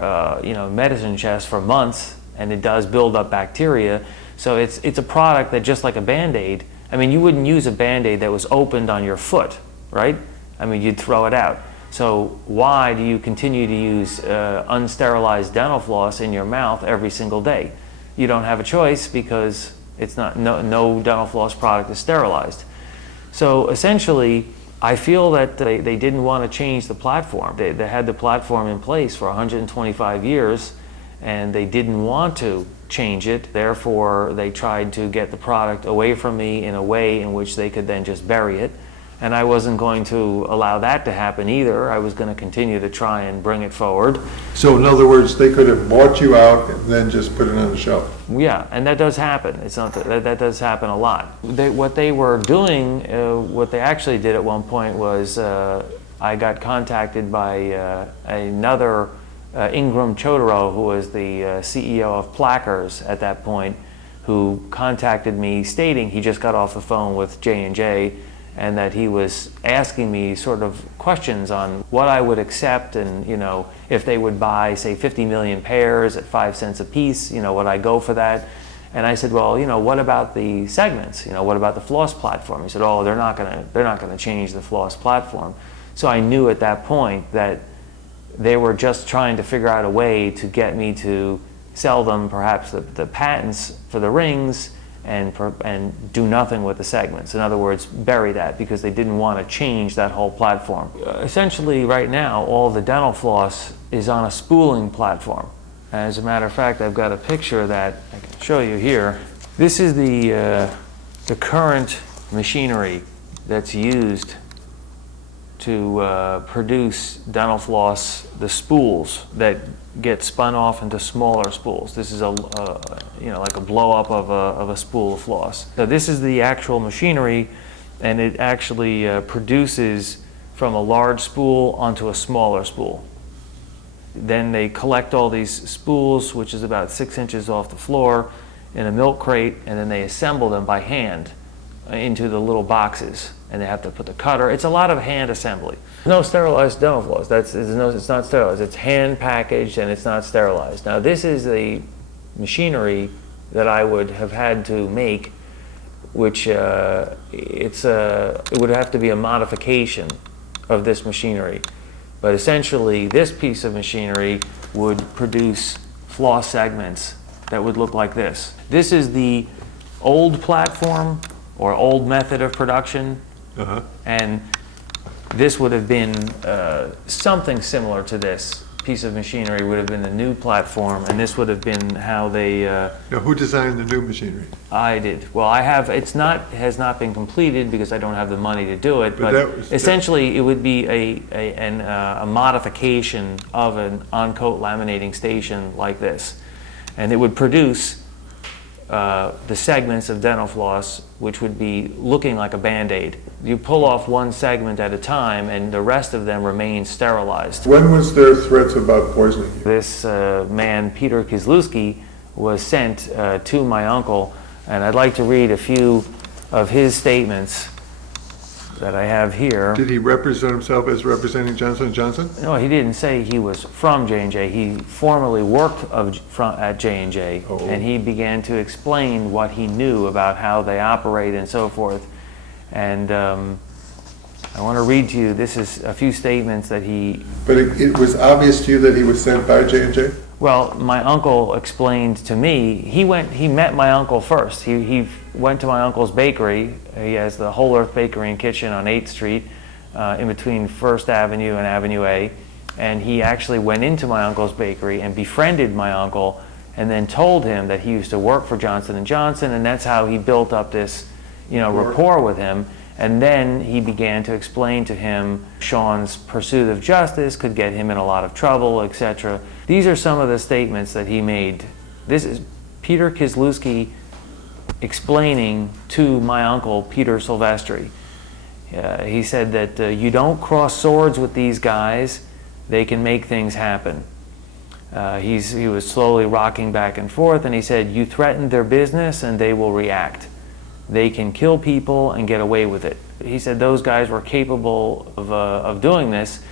medicine chest for months, and it does build up bacteria. So it's a product that, just like a Band-Aid, I mean, you wouldn't use a Band-Aid that was opened on your foot, right? I mean, you'd throw it out. So why do you continue to use unsterilized dental floss in your mouth every single day? You don't have a choice, because it's not, no dental floss product is sterilized. So essentially, I feel that they didn't want to change the platform. They had the platform in place for 125 years, and they didn't want to change it. Therefore, they tried to get the product away from me in a way in which they could then just bury it. And I wasn't going to allow that to happen either. I was going to continue to try and bring it forward. So in other words, they could have bought you out and then just put it on the shelf. Yeah, and that does happen. It's not that does happen a lot. What they were doing, what they actually did at one point was, I got contacted by another Ingram Chodorow, who was the CEO of Plackers at that point, who contacted me stating he just got off the phone with J&J, and that he was asking me sort of questions on what I would accept, and if they would buy, say, 50 million pairs at 5 cents a piece, would I go for that? And I said, well, what about the segments? What about the floss platform? He said, oh, they're not gonna change the floss platform. So I knew at that point that they were just trying to figure out a way to get me to sell them perhaps the patents for the rings, and do nothing with the segments. In other words, bury that, because they didn't want to change that whole platform. Essentially, right now, all the dental floss is on a spooling platform. As a matter of fact, I've got a picture that I can show you here. This is the current machinery that's used to produce dental floss, the spools that get spun off into smaller spools. This is like a blow up of a spool of floss. So this is the actual machinery, and it actually produces from a large spool onto a smaller spool. Then they collect all these spools, which is about 6 inches off the floor, in a milk crate, and then they assemble them by hand into the little boxes, and they have to put the cutter. It's a lot of hand assembly. No sterilized dental floss. It's not sterilized. It's hand packaged, and it's not sterilized. Now, this is the machinery that I would have had to make, which it would have to be a modification of this machinery. But essentially, this piece of machinery would produce floss segments that would look like this. This is the old platform, or old method of production, and this would have been something similar to this piece of machinery. Would have been the new platform, and this would have been how they. Now, who designed the new machinery? I did. Well, has not been completed because I don't have the money to do it. But essentially, it would be a modification of an on-coat laminating station like this, and it would produce the segments of dental floss, which would be looking like a Band-Aid. You pull off one segment at a time, and the rest of them remain sterilized. When was there threats about poisoning you? This man, Peter Kieslewski, was sent to my uncle, and I'd like to read a few of his statements that I have here. Did he represent himself as representing Johnson & Johnson? No, he didn't say he was from J&J. He formerly worked at J&J, and he began to explain what he knew about how they operate and so forth. And I want to read to you, this is a few statements that he... But it was obvious to you that he was sent by J&J? Well, my uncle explained to me, he met my uncle first. He went to my uncle's bakery. He has the Whole Earth Bakery and Kitchen on 8th Street, in between First Avenue and Avenue A. And he actually went into my uncle's bakery and befriended my uncle, and then told him that he used to work for Johnson & Johnson, and that's how he built up this, rapport with him. And then he began to explain to him Sean's pursuit of justice could get him in a lot of trouble, etc. These are some of the statements that he made. This is Peter Kozlowski explaining to my uncle, Peter Silvestri. He said that you don't cross swords with these guys. They can make things happen. He was slowly rocking back and forth, and he said, you threaten their business and they will react. They can kill people and get away with it. He said those guys were capable of doing this.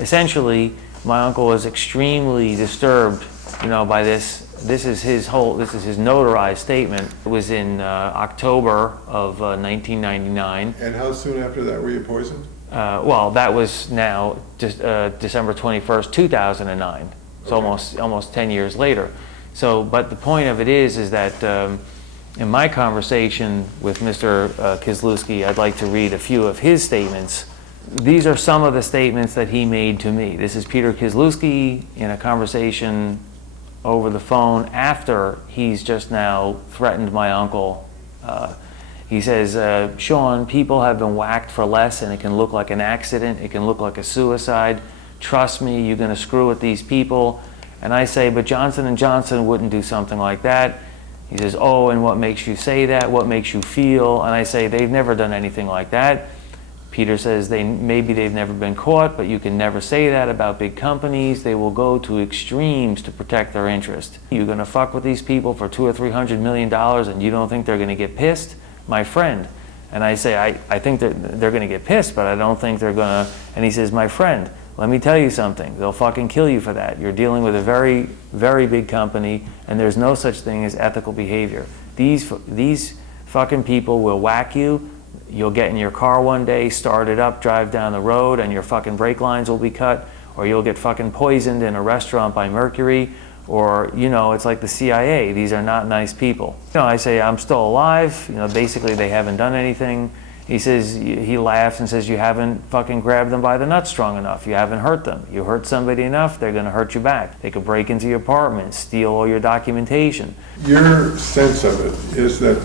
Essentially, my uncle was extremely disturbed, by this. This is his notarized statement. It was in October of 1999. And how soon after that were you poisoned? Well, that was now just December 21st, 2009. So Okay. almost 10 years later. So, but the point of it is that in my conversation with Mr. Kozlowski, I'd like to read a few of his statements. These are some of the statements that he made to me. This is Peter Kozlowski in a conversation over the phone after he's just now threatened my uncle. He says, Sean, people have been whacked for less, and it can look like an accident. It can look like a suicide. Trust me, you're going to screw with these people. And I say, but Johnson & Johnson wouldn't do something like that. He says, oh, and what makes you say that? What makes you feel? And I say, they've never done anything like that. Peter says, maybe they've never been caught, but you can never say that about big companies. They will go to extremes to protect their interest. You're going to fuck with these people for $200 or $300 million, and you don't think they're going to get pissed? My friend. And I say, I think that they're going to get pissed, but I don't think they're going to. And he says, my friend, let me tell you something. They'll fucking kill you for that. You're dealing with a very, very big company, and there's no such thing as ethical behavior. These fucking people will whack you. You'll get in your car one day, start it up, drive down the road, and your fucking brake lines will be cut, or you'll get fucking poisoned in a restaurant by mercury, or, it's like the CIA. These are not nice people. I say, I'm still alive. Basically they haven't done anything. He says, he laughs and says, you haven't fucking grabbed them by the nuts strong enough. You haven't hurt them. You hurt somebody enough, they're going to hurt you back. They could break into your apartment, steal all your documentation. Your sense of it is that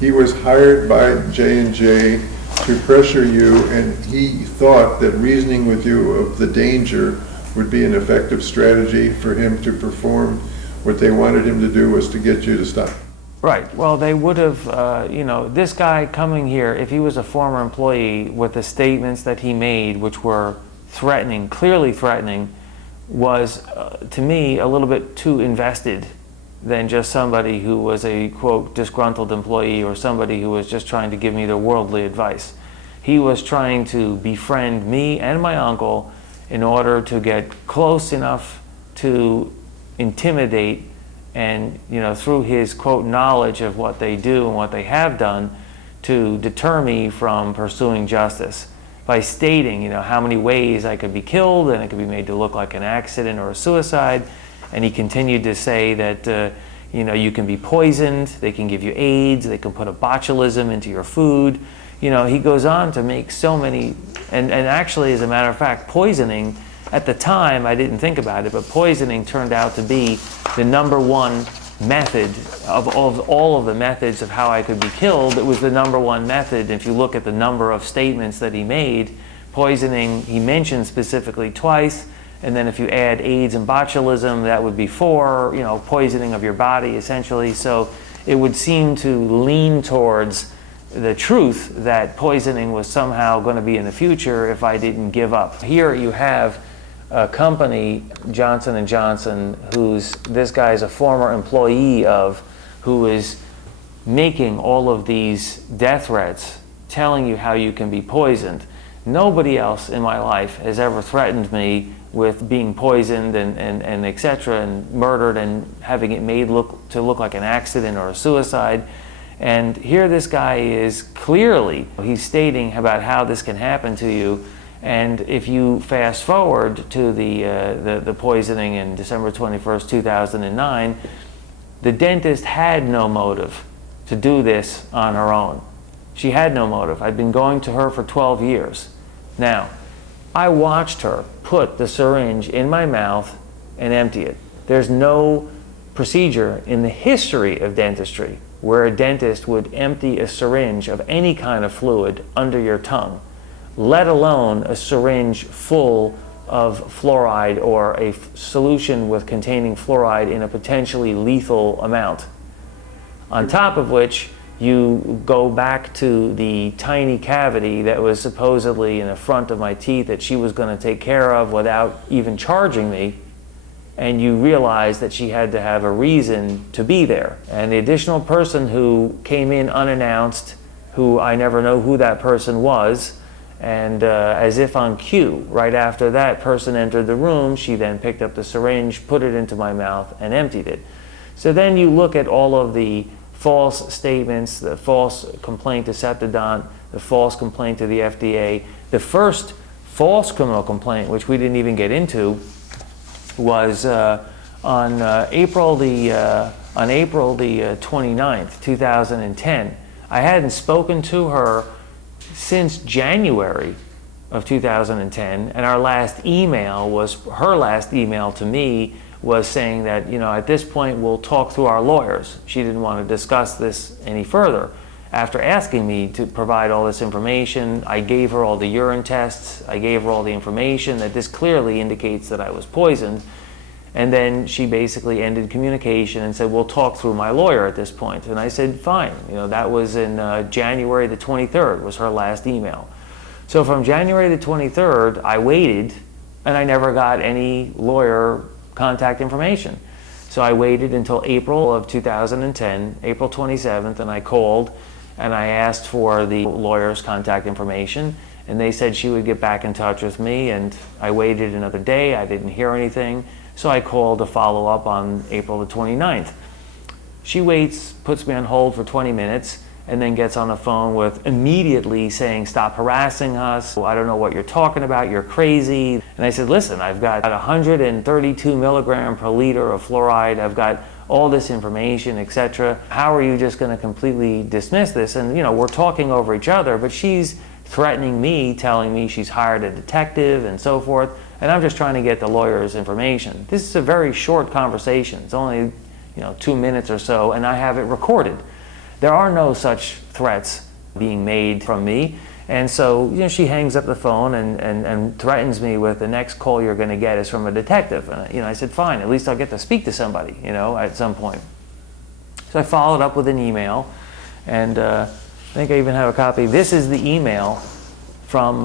he was hired by J&J to pressure you, and he thought that reasoning with you of the danger would be an effective strategy for him to perform what they wanted him to do, was to get you to stop. Right. Well, they would have, this guy coming here, if he was a former employee, with the statements that he made, which were threatening, clearly threatening, was, to me, a little bit too invested than just somebody who was a, quote, disgruntled employee, or somebody who was just trying to give me their worldly advice. He was trying to befriend me and my uncle in order to get close enough to intimidate, and through his, quote, knowledge of what they do and what they have done, to deter me from pursuing justice by stating how many ways I could be killed, and it could be made to look like an accident or a suicide. And he continued to say that you can be poisoned, they can give you AIDS, they can put a botulism into your food. He goes on to make so many, and actually, as a matter of fact, poisoning, at the time, I didn't think about it, but poisoning turned out to be the number one method of all of the methods of how I could be killed. It was the number one method. If you look at the number of statements that he made, poisoning, he mentioned specifically twice, and then if you add AIDS and botulism, that would be 4, poisoning of your body, essentially. So it would seem to lean towards the truth that poisoning was somehow going to be in the future if I didn't give up. Here you have a company, Johnson & Johnson, this guy's a former employee of, who is making all of these death threats, telling you how you can be poisoned. Nobody else in my life has ever threatened me with being poisoned and et cetera, and murdered, and having it made to look like an accident or a suicide. And here this guy is clearly, he's stating about how this can happen to you. And if you fast forward to the poisoning in December 21st, 2009, the dentist had no motive to do this on her own. She had no motive. I'd been going to her for 12 years. Now, I watched her put the syringe in my mouth and empty it. There's no procedure in the history of dentistry where a dentist would empty a syringe of any kind of fluid under your tongue, let alone a syringe full of fluoride or a solution with containing fluoride in a potentially lethal amount. On top of which, you go back to the tiny cavity that was supposedly in the front of my teeth that she was going to take care of without even charging me, and you realize that she had to have a reason to be there. And the additional person who came in unannounced, who I never know who that person was, and as if on cue, right after that person entered the room, she then picked up the syringe, put it into my mouth, and emptied it. So then you look at all of the false statements, the false complaint to Septodont, the false complaint to the FDA. The first false criminal complaint, which we didn't even get into, was on April the 29th, 2010. I hadn't spoken to her since January of 2010, and our last email was, her last email to me was saying that, you know, at this point we'll talk through our lawyers. She didn't want to discuss this any further. After asking me to provide all this information, I gave her all the urine tests, I gave her all the information that this clearly indicates that I was poisoned, and then she basically ended communication and said, we'll talk through my lawyer at this point. And I said, fine. You know, that was in January the 23rd was her last email. So from January the 23rd, I waited, and I never got any lawyer contact information. So I waited until April of 2010, April 27th, and I called and I asked for the lawyer's contact information, and they said she would get back in touch with me, and I waited another day. I didn't hear anything, so I called to follow up on April the 29th. She waits, puts me on hold for 20 minutes, and then gets on the phone with immediately saying, stop harassing us. I don't know what you're talking about. You're crazy. And I said, listen, I've got 132 milligram per liter of fluoride. I've got all this information, etc. How are you just going to completely dismiss this? And, you know, we're talking over each other, but she's threatening me, telling me she's hired a detective and so forth. And I'm just trying to get the lawyer's information. This is a very short conversation. It's only, you know, 2 minutes or so, and I have it recorded. There are no such threats being made from me. And so, you know, she hangs up the phone and threatens me with the next call you're going to get is from a detective. And, you know, I said, fine, at least I'll get to speak to somebody, you know, at some point. So I followed up with an email, and I think I even have a copy. This is the email from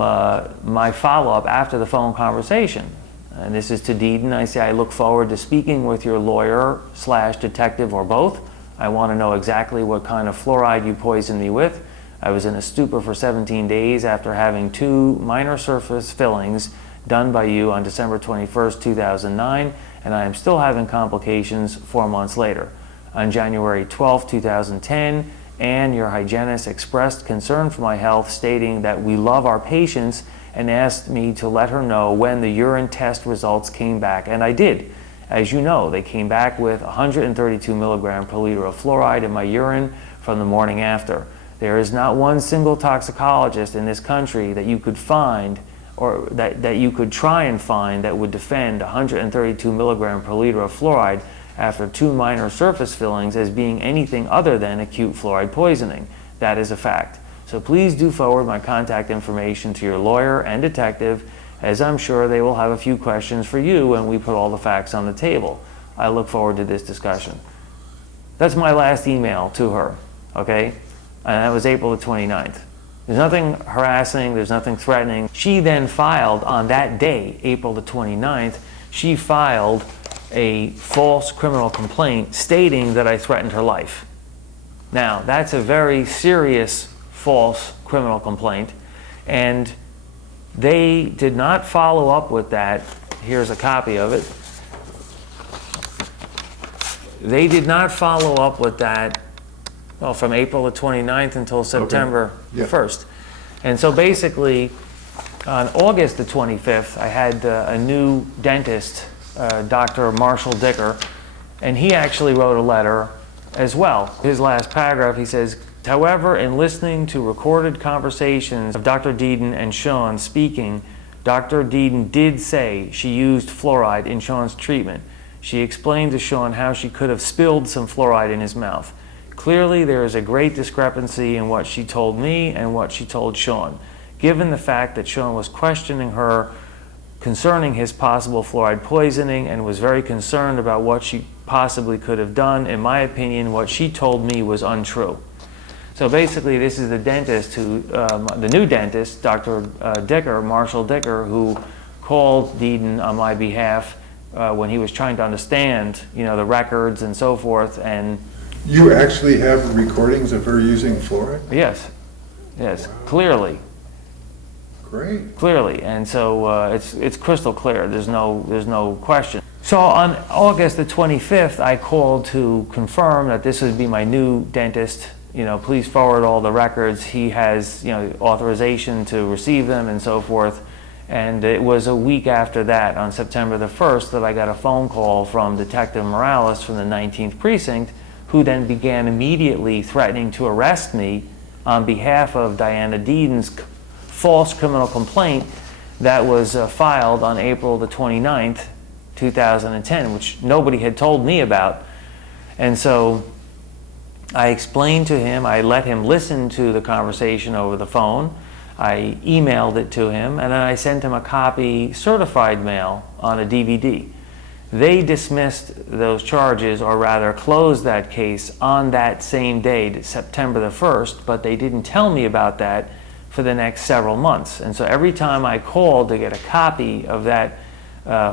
my follow-up after the phone conversation. And this is to Deedon. I say, I look forward to speaking with your lawyer / detective or both. I want to know exactly what kind of fluoride you poisoned me with. I was in a stupor for 17 days after having 2 minor surface fillings done by you on December 21st, 2009, and I am still having complications 4 months later. On January 12, 2010, and your hygienist expressed concern for my health, stating that we love our patients and asked me to let her know when the urine test results came back, and I did. As you know, they came back with 132 milligram per liter of fluoride in my urine from the morning after. There is not one single toxicologist in this country that you could find or that you could try and find that would defend 132 milligram per liter of fluoride after 2 minor surface fillings as being anything other than acute fluoride poisoning. That is a fact. So please do forward my contact information to your lawyer and detective, as I'm sure they will have a few questions for you when we put all the facts on the table. I look forward to this discussion. That's my last email to her, okay? And that was April the 29th. There's nothing harassing, there's nothing threatening. She then filed on that day, April the 29th, she filed a false criminal complaint stating that I threatened her life. Now, that's a very serious false criminal complaint, and they did not follow up with that. Here's a copy of it. They did not follow up with that, well, from April the 29th until September Okay. Yeah. 1st. And so basically, on August the 25th, I had a new dentist, Dr. Marshall Dicker, and he actually wrote a letter as well. His last paragraph, he says, however, in listening to recorded conversations of Dr. Deedon and Sean speaking Dr. Deeden did say she used fluoride in Sean's treatment. She explained to Sean how she could have spilled some fluoride in his mouth. Clearly, there is a great discrepancy in what she told me and what she told Sean. Given the fact that Sean was questioning her concerning his possible fluoride poisoning and was very concerned about what she possibly could have done, in my opinion, what she told me was untrue. So basically, this is the dentist who, the new dentist, Dr. Dicker, Marshall Dicker, who called Deeden on my behalf when he was trying to understand, the records and so forth. And You actually have recordings of her using fluoride? yes, wow. Clearly. Great. Clearly, and so it's crystal clear. There's no question. So on August the 25th, I called to confirm that this would be my new dentist. Please forward all the records. He has, authorization to receive them and so forth. And it was a week after that, on September the 1st, that I got a phone call from Detective Morales from the 19th Precinct, who then began immediately threatening to arrest me on behalf of Diana Deeden's false criminal complaint that was filed on April the 29th, 2010, which nobody had told me about. And so I explained to him, I let him listen to the conversation over the phone. I emailed it to him, and then I sent him a copy, certified mail, on a DVD. They dismissed those charges, or rather closed that case on that same day, September the 1st, but they didn't tell me about that for the next several months. And so every time I called to get a copy of that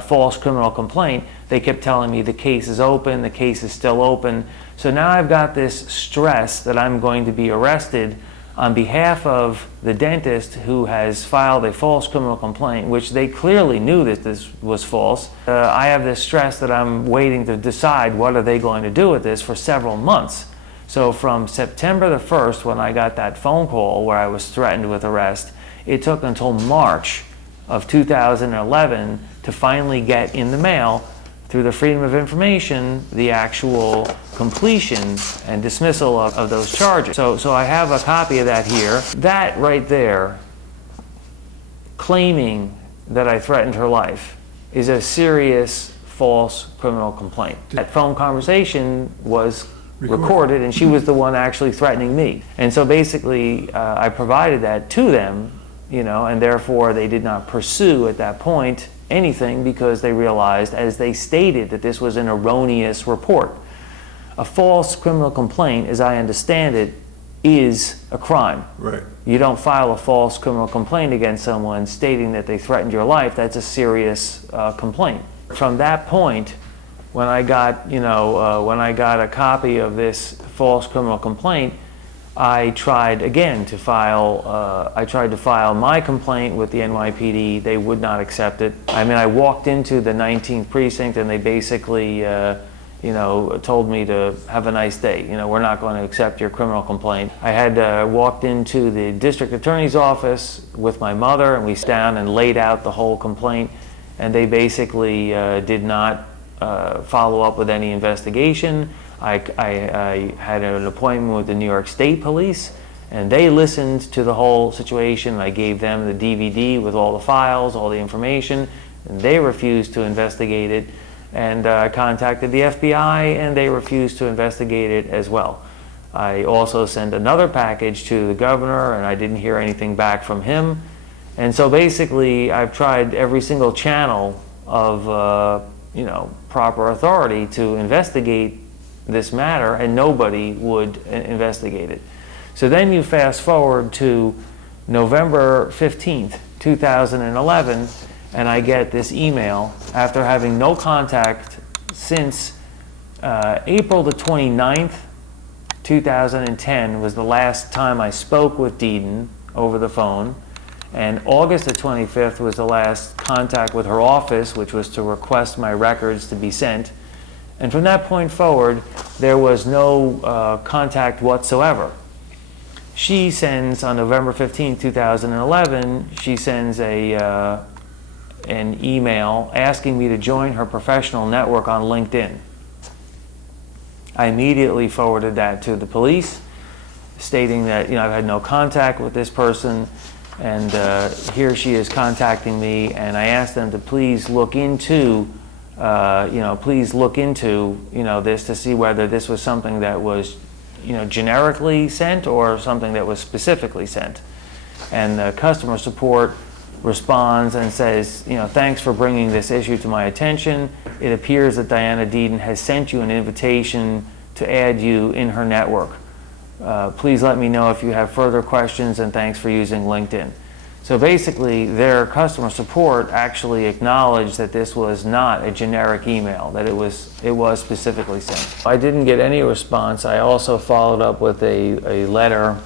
false criminal complaint, they kept telling me the case is open, the case is still open. So now I've got this stress that I'm going to be arrested on behalf of the dentist who has filed a false criminal complaint, which they clearly knew that this was false. I have this stress that I'm waiting to decide what are they going to do with this for several months. So from September the 1st, when I got that phone call where I was threatened with arrest, it took until March of 2011 to finally get in the mail, through the Freedom of Information, the actual completion and dismissal of those charges. So I have a copy of that here. That right there, claiming that I threatened her life, is a serious false criminal complaint. That phone conversation was recorded, and she was the one actually threatening me. And so basically, I provided that to them, and therefore they did not pursue at that point anything, because they realized, as they stated, that this was an erroneous report. A false criminal complaint, as I understand it, is a crime. Right. You don't file a false criminal complaint against someone stating that they threatened your life. That's a serious complaint. From that point, when I got, when I got a copy of this false criminal complaint, I tried again to file. I tried to file my complaint with the NYPD. They would not accept it. I walked into the 19th precinct, and they basically, told me to have a nice day. We're not going to accept your criminal complaint. I had walked into the district attorney's office with my mother, and we sat down and laid out the whole complaint, and they basically did not follow up with any investigation. I had an appointment with the New York State Police, and they listened to the whole situation. I gave them the DVD with all the files, all the information, and they refused to investigate it. And I contacted the FBI, and they refused to investigate it as well. I also sent another package to the governor, and I didn't hear anything back from him. And so basically, I've tried every single channel of proper authority to investigate this matter, and nobody would investigate it. So then you fast forward to November 15th, 2011, and I get this email after having no contact since April the 29th, 2010 was the last time I spoke with Deeden over the phone, and August the 25th was the last contact with her office, which was to request my records to be sent. And from that point forward, there was no contact whatsoever. She sends, on November 15, 2011, she sends an email asking me to join her professional network on LinkedIn. I immediately forwarded that to the police, stating that I've had no contact with this person. And here she is contacting me, and I asked them to please look into, this to see whether this was something that was, generically sent or something that was specifically sent. And the customer support responds and says, thanks for bringing this issue to my attention. It appears that Diana Deedon has sent you an invitation to add you in her network. Please let me know if you have further questions, and thanks for using LinkedIn. So basically, their customer support actually acknowledged that this was not a generic email, that it was specifically sent. I didn't get any response. I also followed up with a letter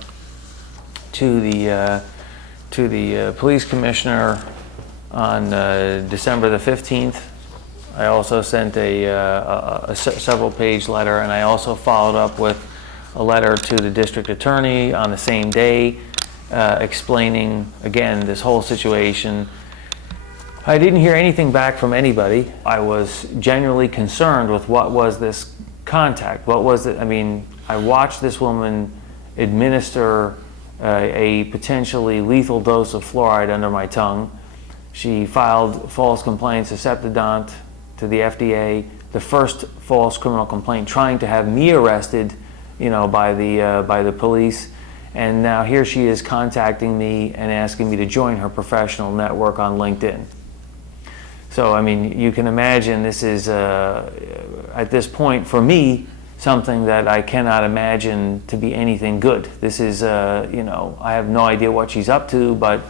to the police commissioner on December the 15th. I also sent a several-page letter, and I also followed up with a letter to the district attorney on the same day, explaining, again, this whole situation. I didn't hear anything back from anybody. I was genuinely concerned with what was this contact. What was it? I mean, I watched this woman administer a potentially lethal dose of fluoride under my tongue. She filed false complaints of Septidont to the FDA, the first false criminal complaint trying to have me arrested, by the police. And now here she is contacting me and asking me to join her professional network on LinkedIn. So, I mean, you can imagine this is, at this point, for me, something that I cannot imagine to be anything good. This is, I have no idea what she's up to, but,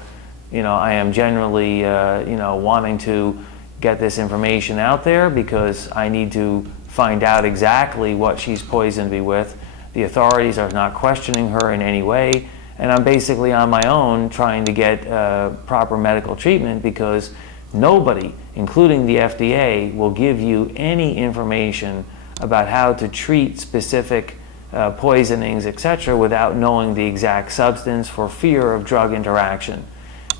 I am generally, wanting to get this information out there because I need to find out exactly what she's poisoned me with. The authorities are not questioning her in any way, and I'm basically on my own trying to get proper medical treatment because nobody, including the FDA, will give you any information about how to treat specific poisonings, etc., without knowing the exact substance for fear of drug interaction.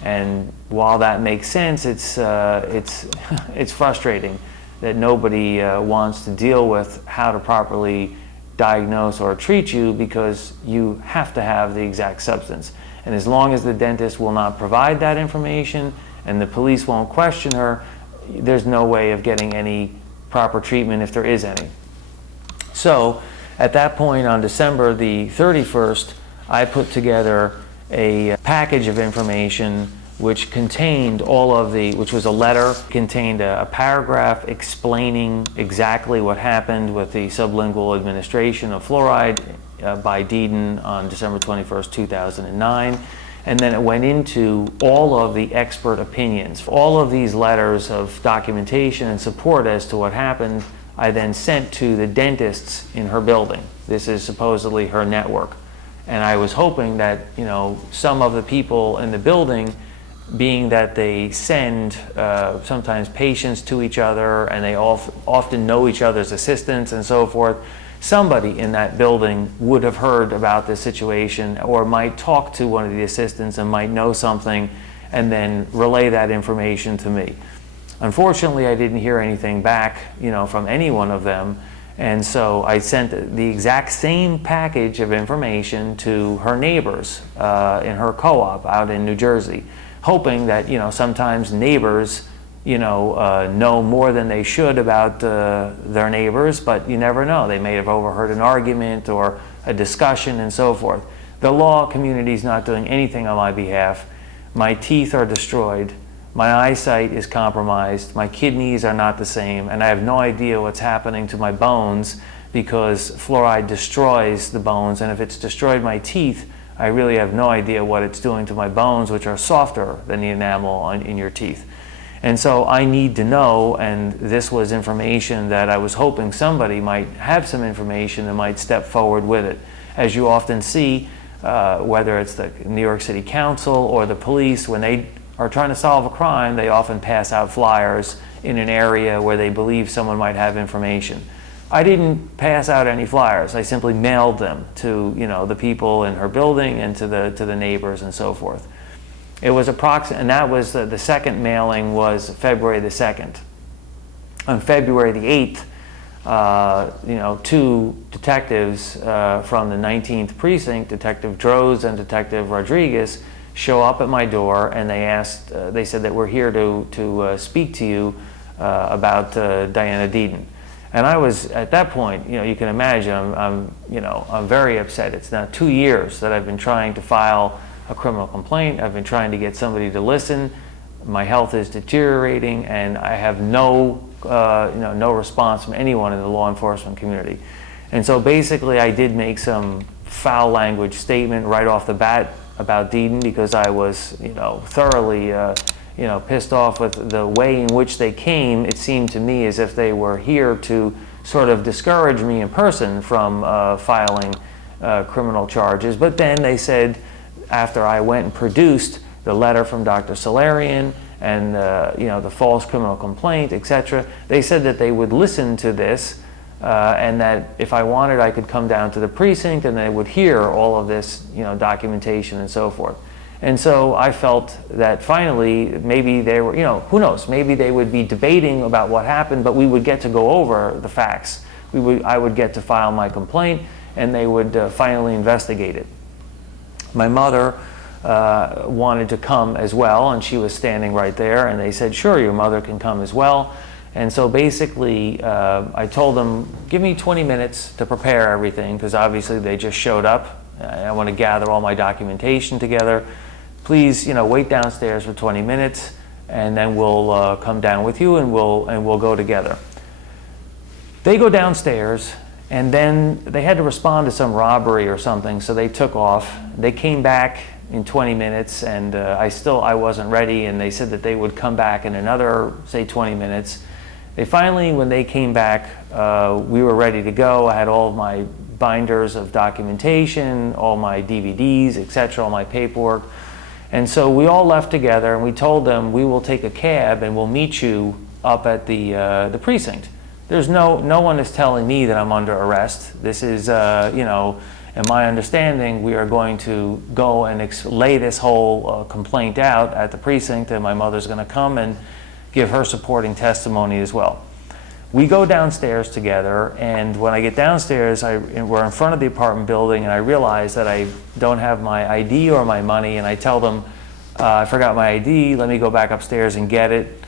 And while that makes sense, it's frustrating that nobody wants to deal with how to properly diagnose or treat you because you have to have the exact substance. And as long as the dentist will not provide that information and the police won't question her, there's no way of getting any proper treatment if there is any. So at that point on December the 31st, I put together a package of information which contained which was a letter, contained a paragraph explaining exactly what happened with the sublingual administration of fluoride by Deedon on December 21st, 2009. And then it went into all of the expert opinions. All of these letters of documentation and support as to what happened, I then sent to the dentists in her building. This is supposedly her network. And I was hoping that, some of the people in the building, being that they send sometimes patients to each other and they often know each other's assistants and so forth, somebody in that building would have heard about this situation or might talk to one of the assistants and might know something and then relay that information to me. Unfortunately, I didn't hear anything back, from any one of them. And so I sent the exact same package of information to her neighbors in her co-op out in New Jersey, hoping that, sometimes neighbors, know more than they should about their neighbors, but you never know. They may have overheard an argument or a discussion and so forth. The law community is not doing anything on my behalf. My teeth are destroyed. My eyesight is compromised. My kidneys are not the same, and I have no idea what's happening to my bones because fluoride destroys the bones, and if it's destroyed my teeth, I really have no idea what it's doing to my bones, which are softer than the enamel in your teeth. And so I need to know, and this was information that I was hoping somebody might have some information and might step forward with it. As you often see, whether it's the New York City Council or the police, when they are trying to solve a crime, they often pass out flyers in an area where they believe someone might have information. I didn't pass out any flyers. I simply mailed them to, the people in her building and to the neighbors and so forth. It was and that was the second mailing was February the 2nd. On February the 8th, two detectives from the 19th precinct, Detective Droz and Detective Rodriguez, show up at my door, and they said that we're here to speak to you about Diana Deedon. And I was, at that point, you can imagine, I'm very upset. It's now 2 years that I've been trying to file a criminal complaint. I've been trying to get somebody to listen. My health is deteriorating, and I have no response from anyone in the law enforcement community. And so basically, I did make some foul language statement right off the bat about Deedon, because I was, thoroughly, pissed off with the way in which they came. It seemed to me as if they were here to sort of discourage me in person from filing criminal charges. But then they said, after I went and produced the letter from Dr. Solarian and the false criminal complaint, etc., they said that they would listen to this, and that if I wanted, I could come down to the precinct and they would hear all of this, documentation and so forth. And so I felt that finally, maybe they were, who knows, maybe they would be debating about what happened, but we would get to go over the facts. I would get to file my complaint, and they would finally investigate it. My mother wanted to come as well, and she was standing right there, and they said, sure, your mother can come as well. And so basically, I told them, give me 20 minutes to prepare everything, because obviously they just showed up. I want to gather all my documentation together. Please, wait downstairs for 20 minutes, and then we'll come down with you, and we'll go together. They go downstairs, and then they had to respond to some robbery or something, so they took off. They came back in 20 minutes, and I wasn't ready, and they said that they would come back in another, say, 20 minutes. They finally, when they came back, we were ready to go. I had all of my binders of documentation, all my DVDs, etc., all my paperwork. And so we all left together, and we told them, we will take a cab and we'll meet you up at the precinct. There's no one is telling me that I'm under arrest. This is, in my understanding, we are going to go and lay this whole complaint out at the precinct, and my mother's going to come and give her supporting testimony as well. We go downstairs together, and when I get downstairs, we're in front of the apartment building, and I realize that I don't have my ID or my money, and I tell them, I forgot my ID, let me go back upstairs and get it.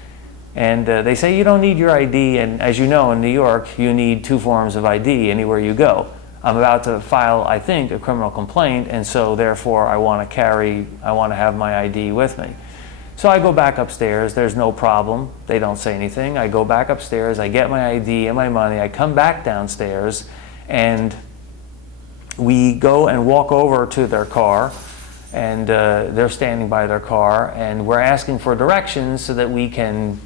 And they say, you don't need your ID, and as you know, in New York, you need 2 forms of ID anywhere you go. I'm about to file, I think, a criminal complaint, and so therefore I want to have my ID with me. So I go back upstairs, there's no problem, they don't say anything. I go back upstairs, I get my ID and my money, I come back downstairs, and we go and walk over to their car, and they're standing by their car, and we're asking for directions so that we can,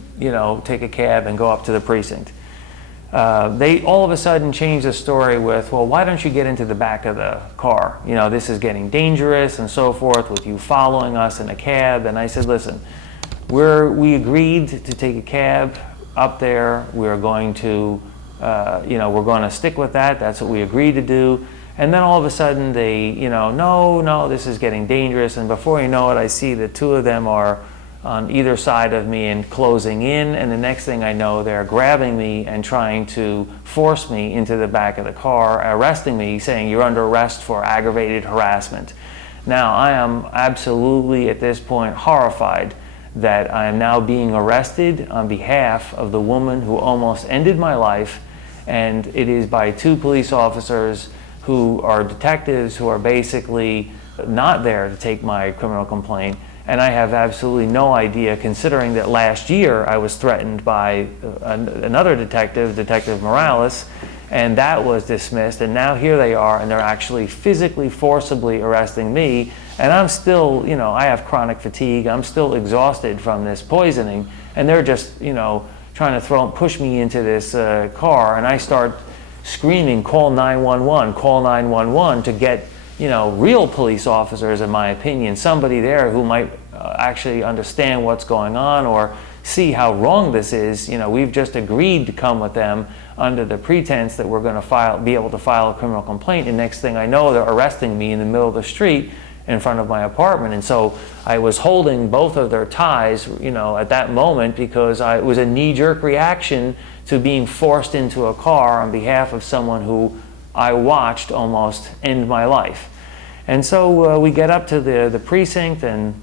take a cab and go up to the precinct. They all of a sudden change the story with, well, why don't you get into the back of the car? This is getting dangerous and so forth with you following us in a cab. And I said, listen, we agreed to take a cab up there. We're going to, we're going to stick with that. That's what we agreed to do. And then all of a sudden they, no, this is getting dangerous. And before you know it, I see the 2 of them are on either side of me and closing in, and the next thing I know, they're grabbing me and trying to force me into the back of the car, arresting me, saying, you're under arrest for aggravated harassment. Now, I am absolutely, at this point, horrified that I am now being arrested on behalf of the woman who almost ended my life, and it is by 2 police officers who are detectives who are basically not there to take my criminal complaint. And I have absolutely no idea, considering that last year I was threatened by another detective, Detective Morales, and that was dismissed. And now here they are, and they're actually physically, forcibly arresting me. And I'm still, I have chronic fatigue. I'm still exhausted from this poisoning. And they're just, trying to push me into this car. And I start screaming, call 911 to get real police officers, in my opinion, somebody there who might actually understand what's going on or see how wrong this is. We've just agreed to come with them under the pretense that we're going to be able to file a criminal complaint, and next thing I know, they're arresting me in the middle of the street in front of my apartment. And so I was holding both of their ties, at that moment, because it was a knee-jerk reaction to being forced into a car on behalf of someone who I watched almost end my life. And so we get up to the precinct, and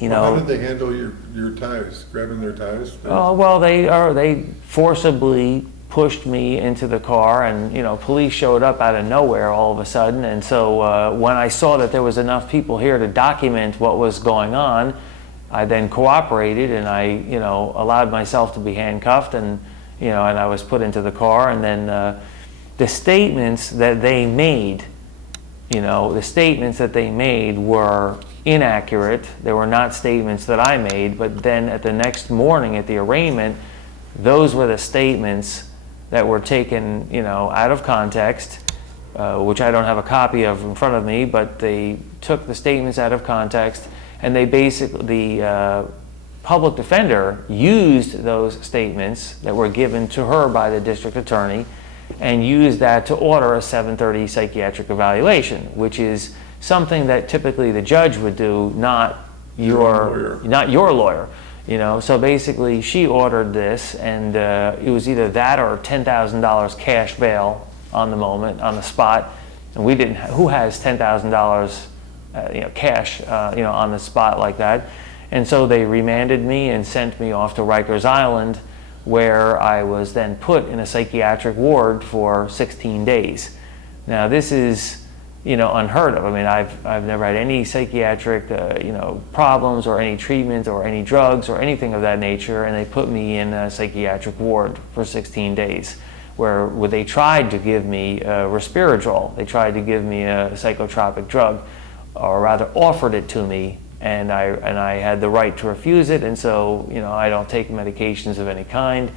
How did they handle your ties, grabbing their ties? well, they forcibly pushed me into the car, and police showed up out of nowhere all of a sudden. And so when I saw that there was enough people here to document what was going on, I then cooperated, and I allowed myself to be handcuffed, and and I was put into the car. And then the statements that they made, were inaccurate. They were not statements that I made, but then at the next morning at the arraignment, those were the statements that were taken, out of context, which I don't have a copy of in front of me, but they took the statements out of context, and they the public defender used those statements that were given to her by the district attorney and used that to order a 7:30 psychiatric evaluation, which is something that typically the judge would do, not your lawyer. So basically she ordered this, and it was either that or $10,000 cash bail on the spot. And we didn't, who has $10,000 cash on the spot like that? And so they remanded me and sent me off to Rikers Island, where I was then put in a psychiatric ward for 16 days. Now this is unheard of. I mean, I've never had any psychiatric, problems or any treatment or any drugs or anything of that nature, and they put me in a psychiatric ward for 16 days, where they tried to give me Risperidol. They tried to give me a psychotropic drug, or rather offered it to me, and I had the right to refuse it. And so, I don't take medications of any kind,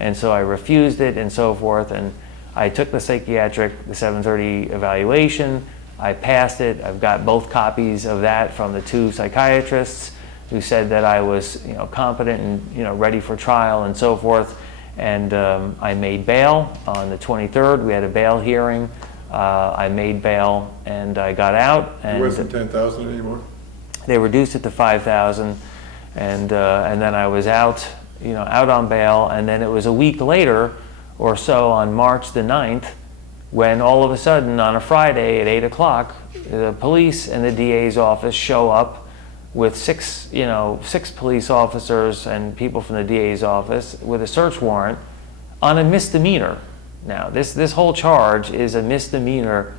and so I refused it and so forth. And I took the 7:30 evaluation. I passed it. I've got both copies of that from the two psychiatrists who said that I was, competent and, ready for trial and so forth. And I made bail on the 23rd. We had a bail hearing. I made bail, and I got out. And it wasn't $10,000 anymore? They reduced it to $5,000, and then I was out, out on bail. And then it was a week later or so, on March the 9th, when all of a sudden on a Friday at 8 o'clock, the police and the DA's office show up with six police officers and people from the DA's office with a search warrant on a misdemeanor. Now, this whole charge is a misdemeanor,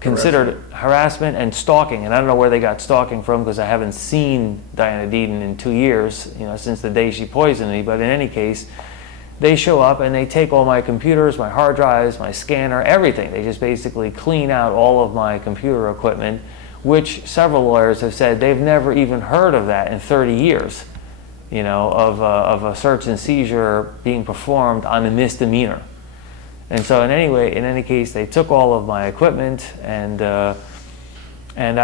considered harassment and stalking. And I don't know where they got stalking from, because I haven't seen Diana Deedon in 2 years, since the day she poisoned me. But in any case, they show up and they take all my computers, my hard drives, my scanner, everything. They just basically clean out all of my computer equipment, which several lawyers have said they've never even heard of that in 30 years, of a search and seizure being performed on a misdemeanor. And so in any case, they took all of my equipment, and I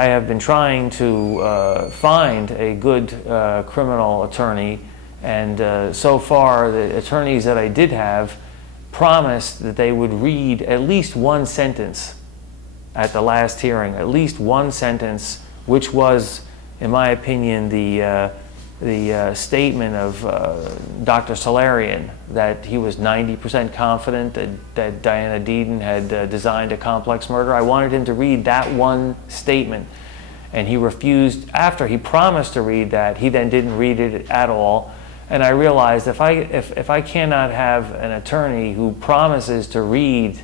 have been trying to find a good criminal attorney. And so far, the attorneys that I did have promised that they would read at least one sentence at the last hearing, at least one sentence, which was, in my opinion, the statement of Dr. Solarian, that he was 90% confident that Diana Deedon had designed a complex murder. I wanted him to read that one statement, and he refused. After he promised to read that, he then didn't read it at all. And I realized if I cannot have an attorney who promises to read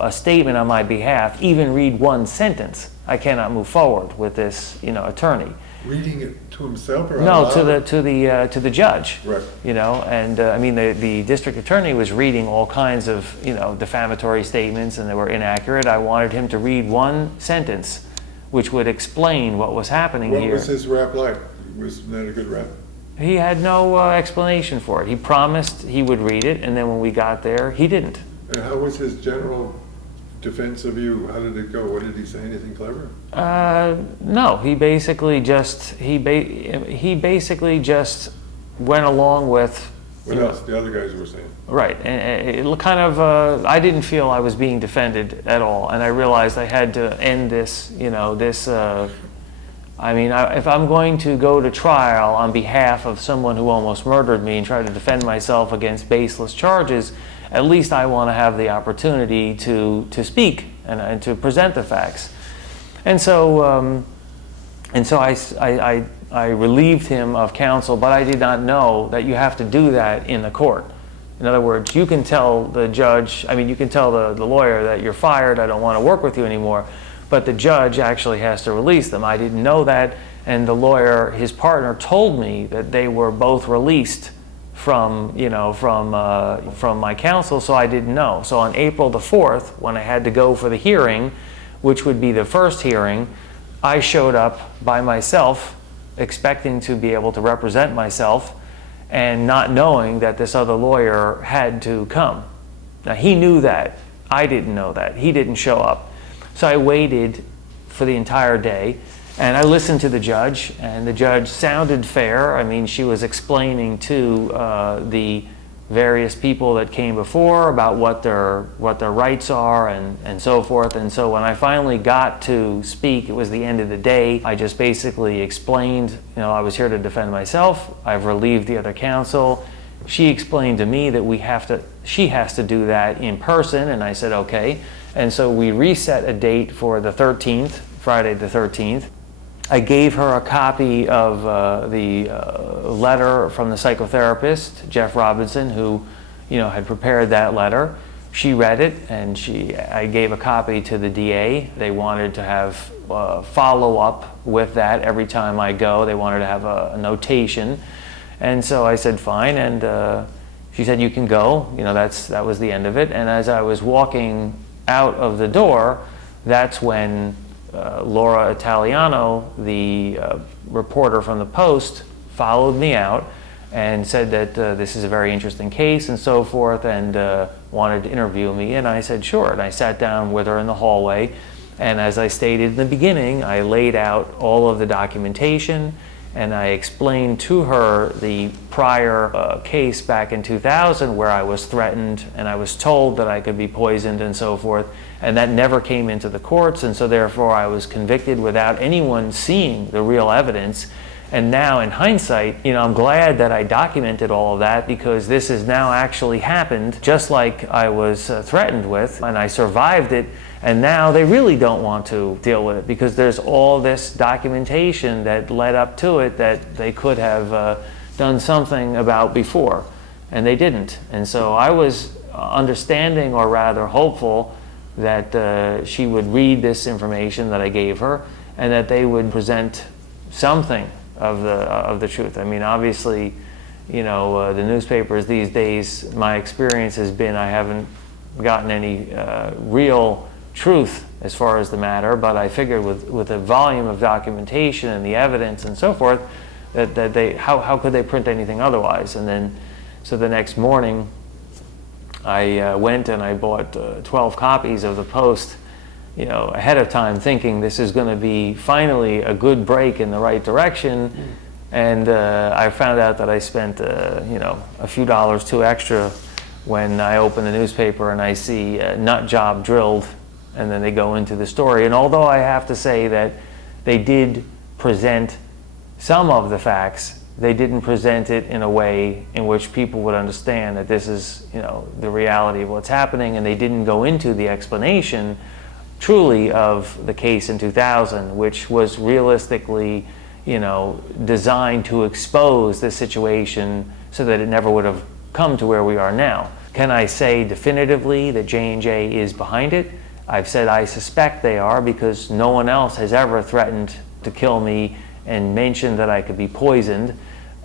a statement on my behalf, even read one sentence, I cannot move forward with this, attorney. Reading it to himself or no, out loud? to the judge. Right. And I mean, the district attorney was reading all kinds of defamatory statements, and they were inaccurate. I wanted him to read one sentence, which would explain what was happening here. What was his rap like? Was that a good rap? He had no explanation for it. He promised he would read it, and then when we got there, he didn't. And how was his general defense of you? How did it go? What did he say? Anything clever? No. He basically just went along with what else the other guys were saying. Right, and it kind of I didn't feel I was being defended at all, and I realized I had to end this. If I'm going to go to trial on behalf of someone who almost murdered me and try to defend myself against baseless charges, at least I want to have the opportunity to speak and to present the facts. And so I relieved him of counsel, but I did not know that you have to do that in the court. In other words, you can tell the judge, you can tell the lawyer that you're fired, I don't want to work with you anymore, but the judge actually has to release them. I didn't know that, and the lawyer, his partner, told me that they were both released from my counsel, so I didn't know. So on April the 4th, when I had to go for the hearing, which would be the first hearing, I showed up by myself, expecting to be able to represent myself, and not knowing that this other lawyer had to come. Now, he knew that. I didn't know that. He didn't show up. So I waited for the entire day, and I listened to the judge, and the judge sounded fair. She was explaining to the various people that came before about what their rights are and so forth. And so when I finally got to speak, it was the end of the day. I just basically explained, I was here to defend myself. I've relieved the other counsel. She explained to me that she has to do that in person, and I said okay. And so we reset a date for the 13th, Friday the 13th. I gave her a copy of the letter from the psychotherapist, Jeff Robinson, who, had prepared that letter. She read it, and I gave a copy to the DA. They wanted to have follow-up with that every time I go. They wanted to have a notation. And so I said, fine, and she said, you can go. That was the end of it. And as I was walking out of the door, that's when Laura Italiano, the reporter from the Post, followed me out and said that this is a very interesting case and so forth, and wanted to interview me. And I said sure, and I sat down with her in the hallway, and as I stated in the beginning, I laid out all of the documentation, and I explained to her the prior case back in 2000 where I was threatened and I was told that I could be poisoned and so forth, and that never came into the courts, and so therefore I was convicted without anyone seeing the real evidence. And now in hindsight, I'm glad that I documented all of that, because this has now actually happened just like I was threatened with, and I survived it. And now they really don't want to deal with it because there's all this documentation that led up to it that they could have done something about before, and they didn't. And so I was understanding, or rather hopeful, that she would read this information that I gave her, and that they would present something of the truth. Obviously, the newspapers these days, my experience has been I haven't gotten any real truth as far as the matter, but I figured with the volume of documentation and the evidence and so forth, that they how could they print anything otherwise? And then so the next morning I went and I bought 12 copies of the Post, ahead of time, thinking this is going to be finally a good break in the right direction. And I found out that I spent a few dollars too extra when I open the newspaper and I see nutjob.drilled, and then they go into the story. And although I have to say that they did present some of the facts, they didn't present it in a way in which people would understand that this is, the reality of what's happening, and they didn't go into the explanation truly of the case in 2000, which was realistically, designed to expose the situation so that it never would have come to where we are now. Can I say definitively that J&J is behind it? I've said I suspect they are, because no one else has ever threatened to kill me and mentioned that I could be poisoned.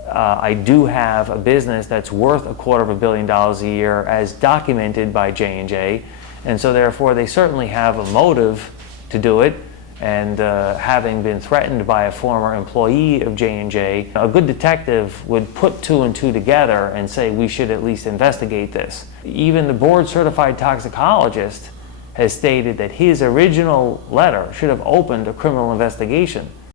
I do have a business that's worth $250 million a year, as documented by J&J, and so therefore they certainly have a motive to do it. And having been threatened by a former employee of J&J, a good detective would put two and two together and say we should at least investigate this. Even the board-certified toxicologist has stated that his original letter should have opened a criminal investigation.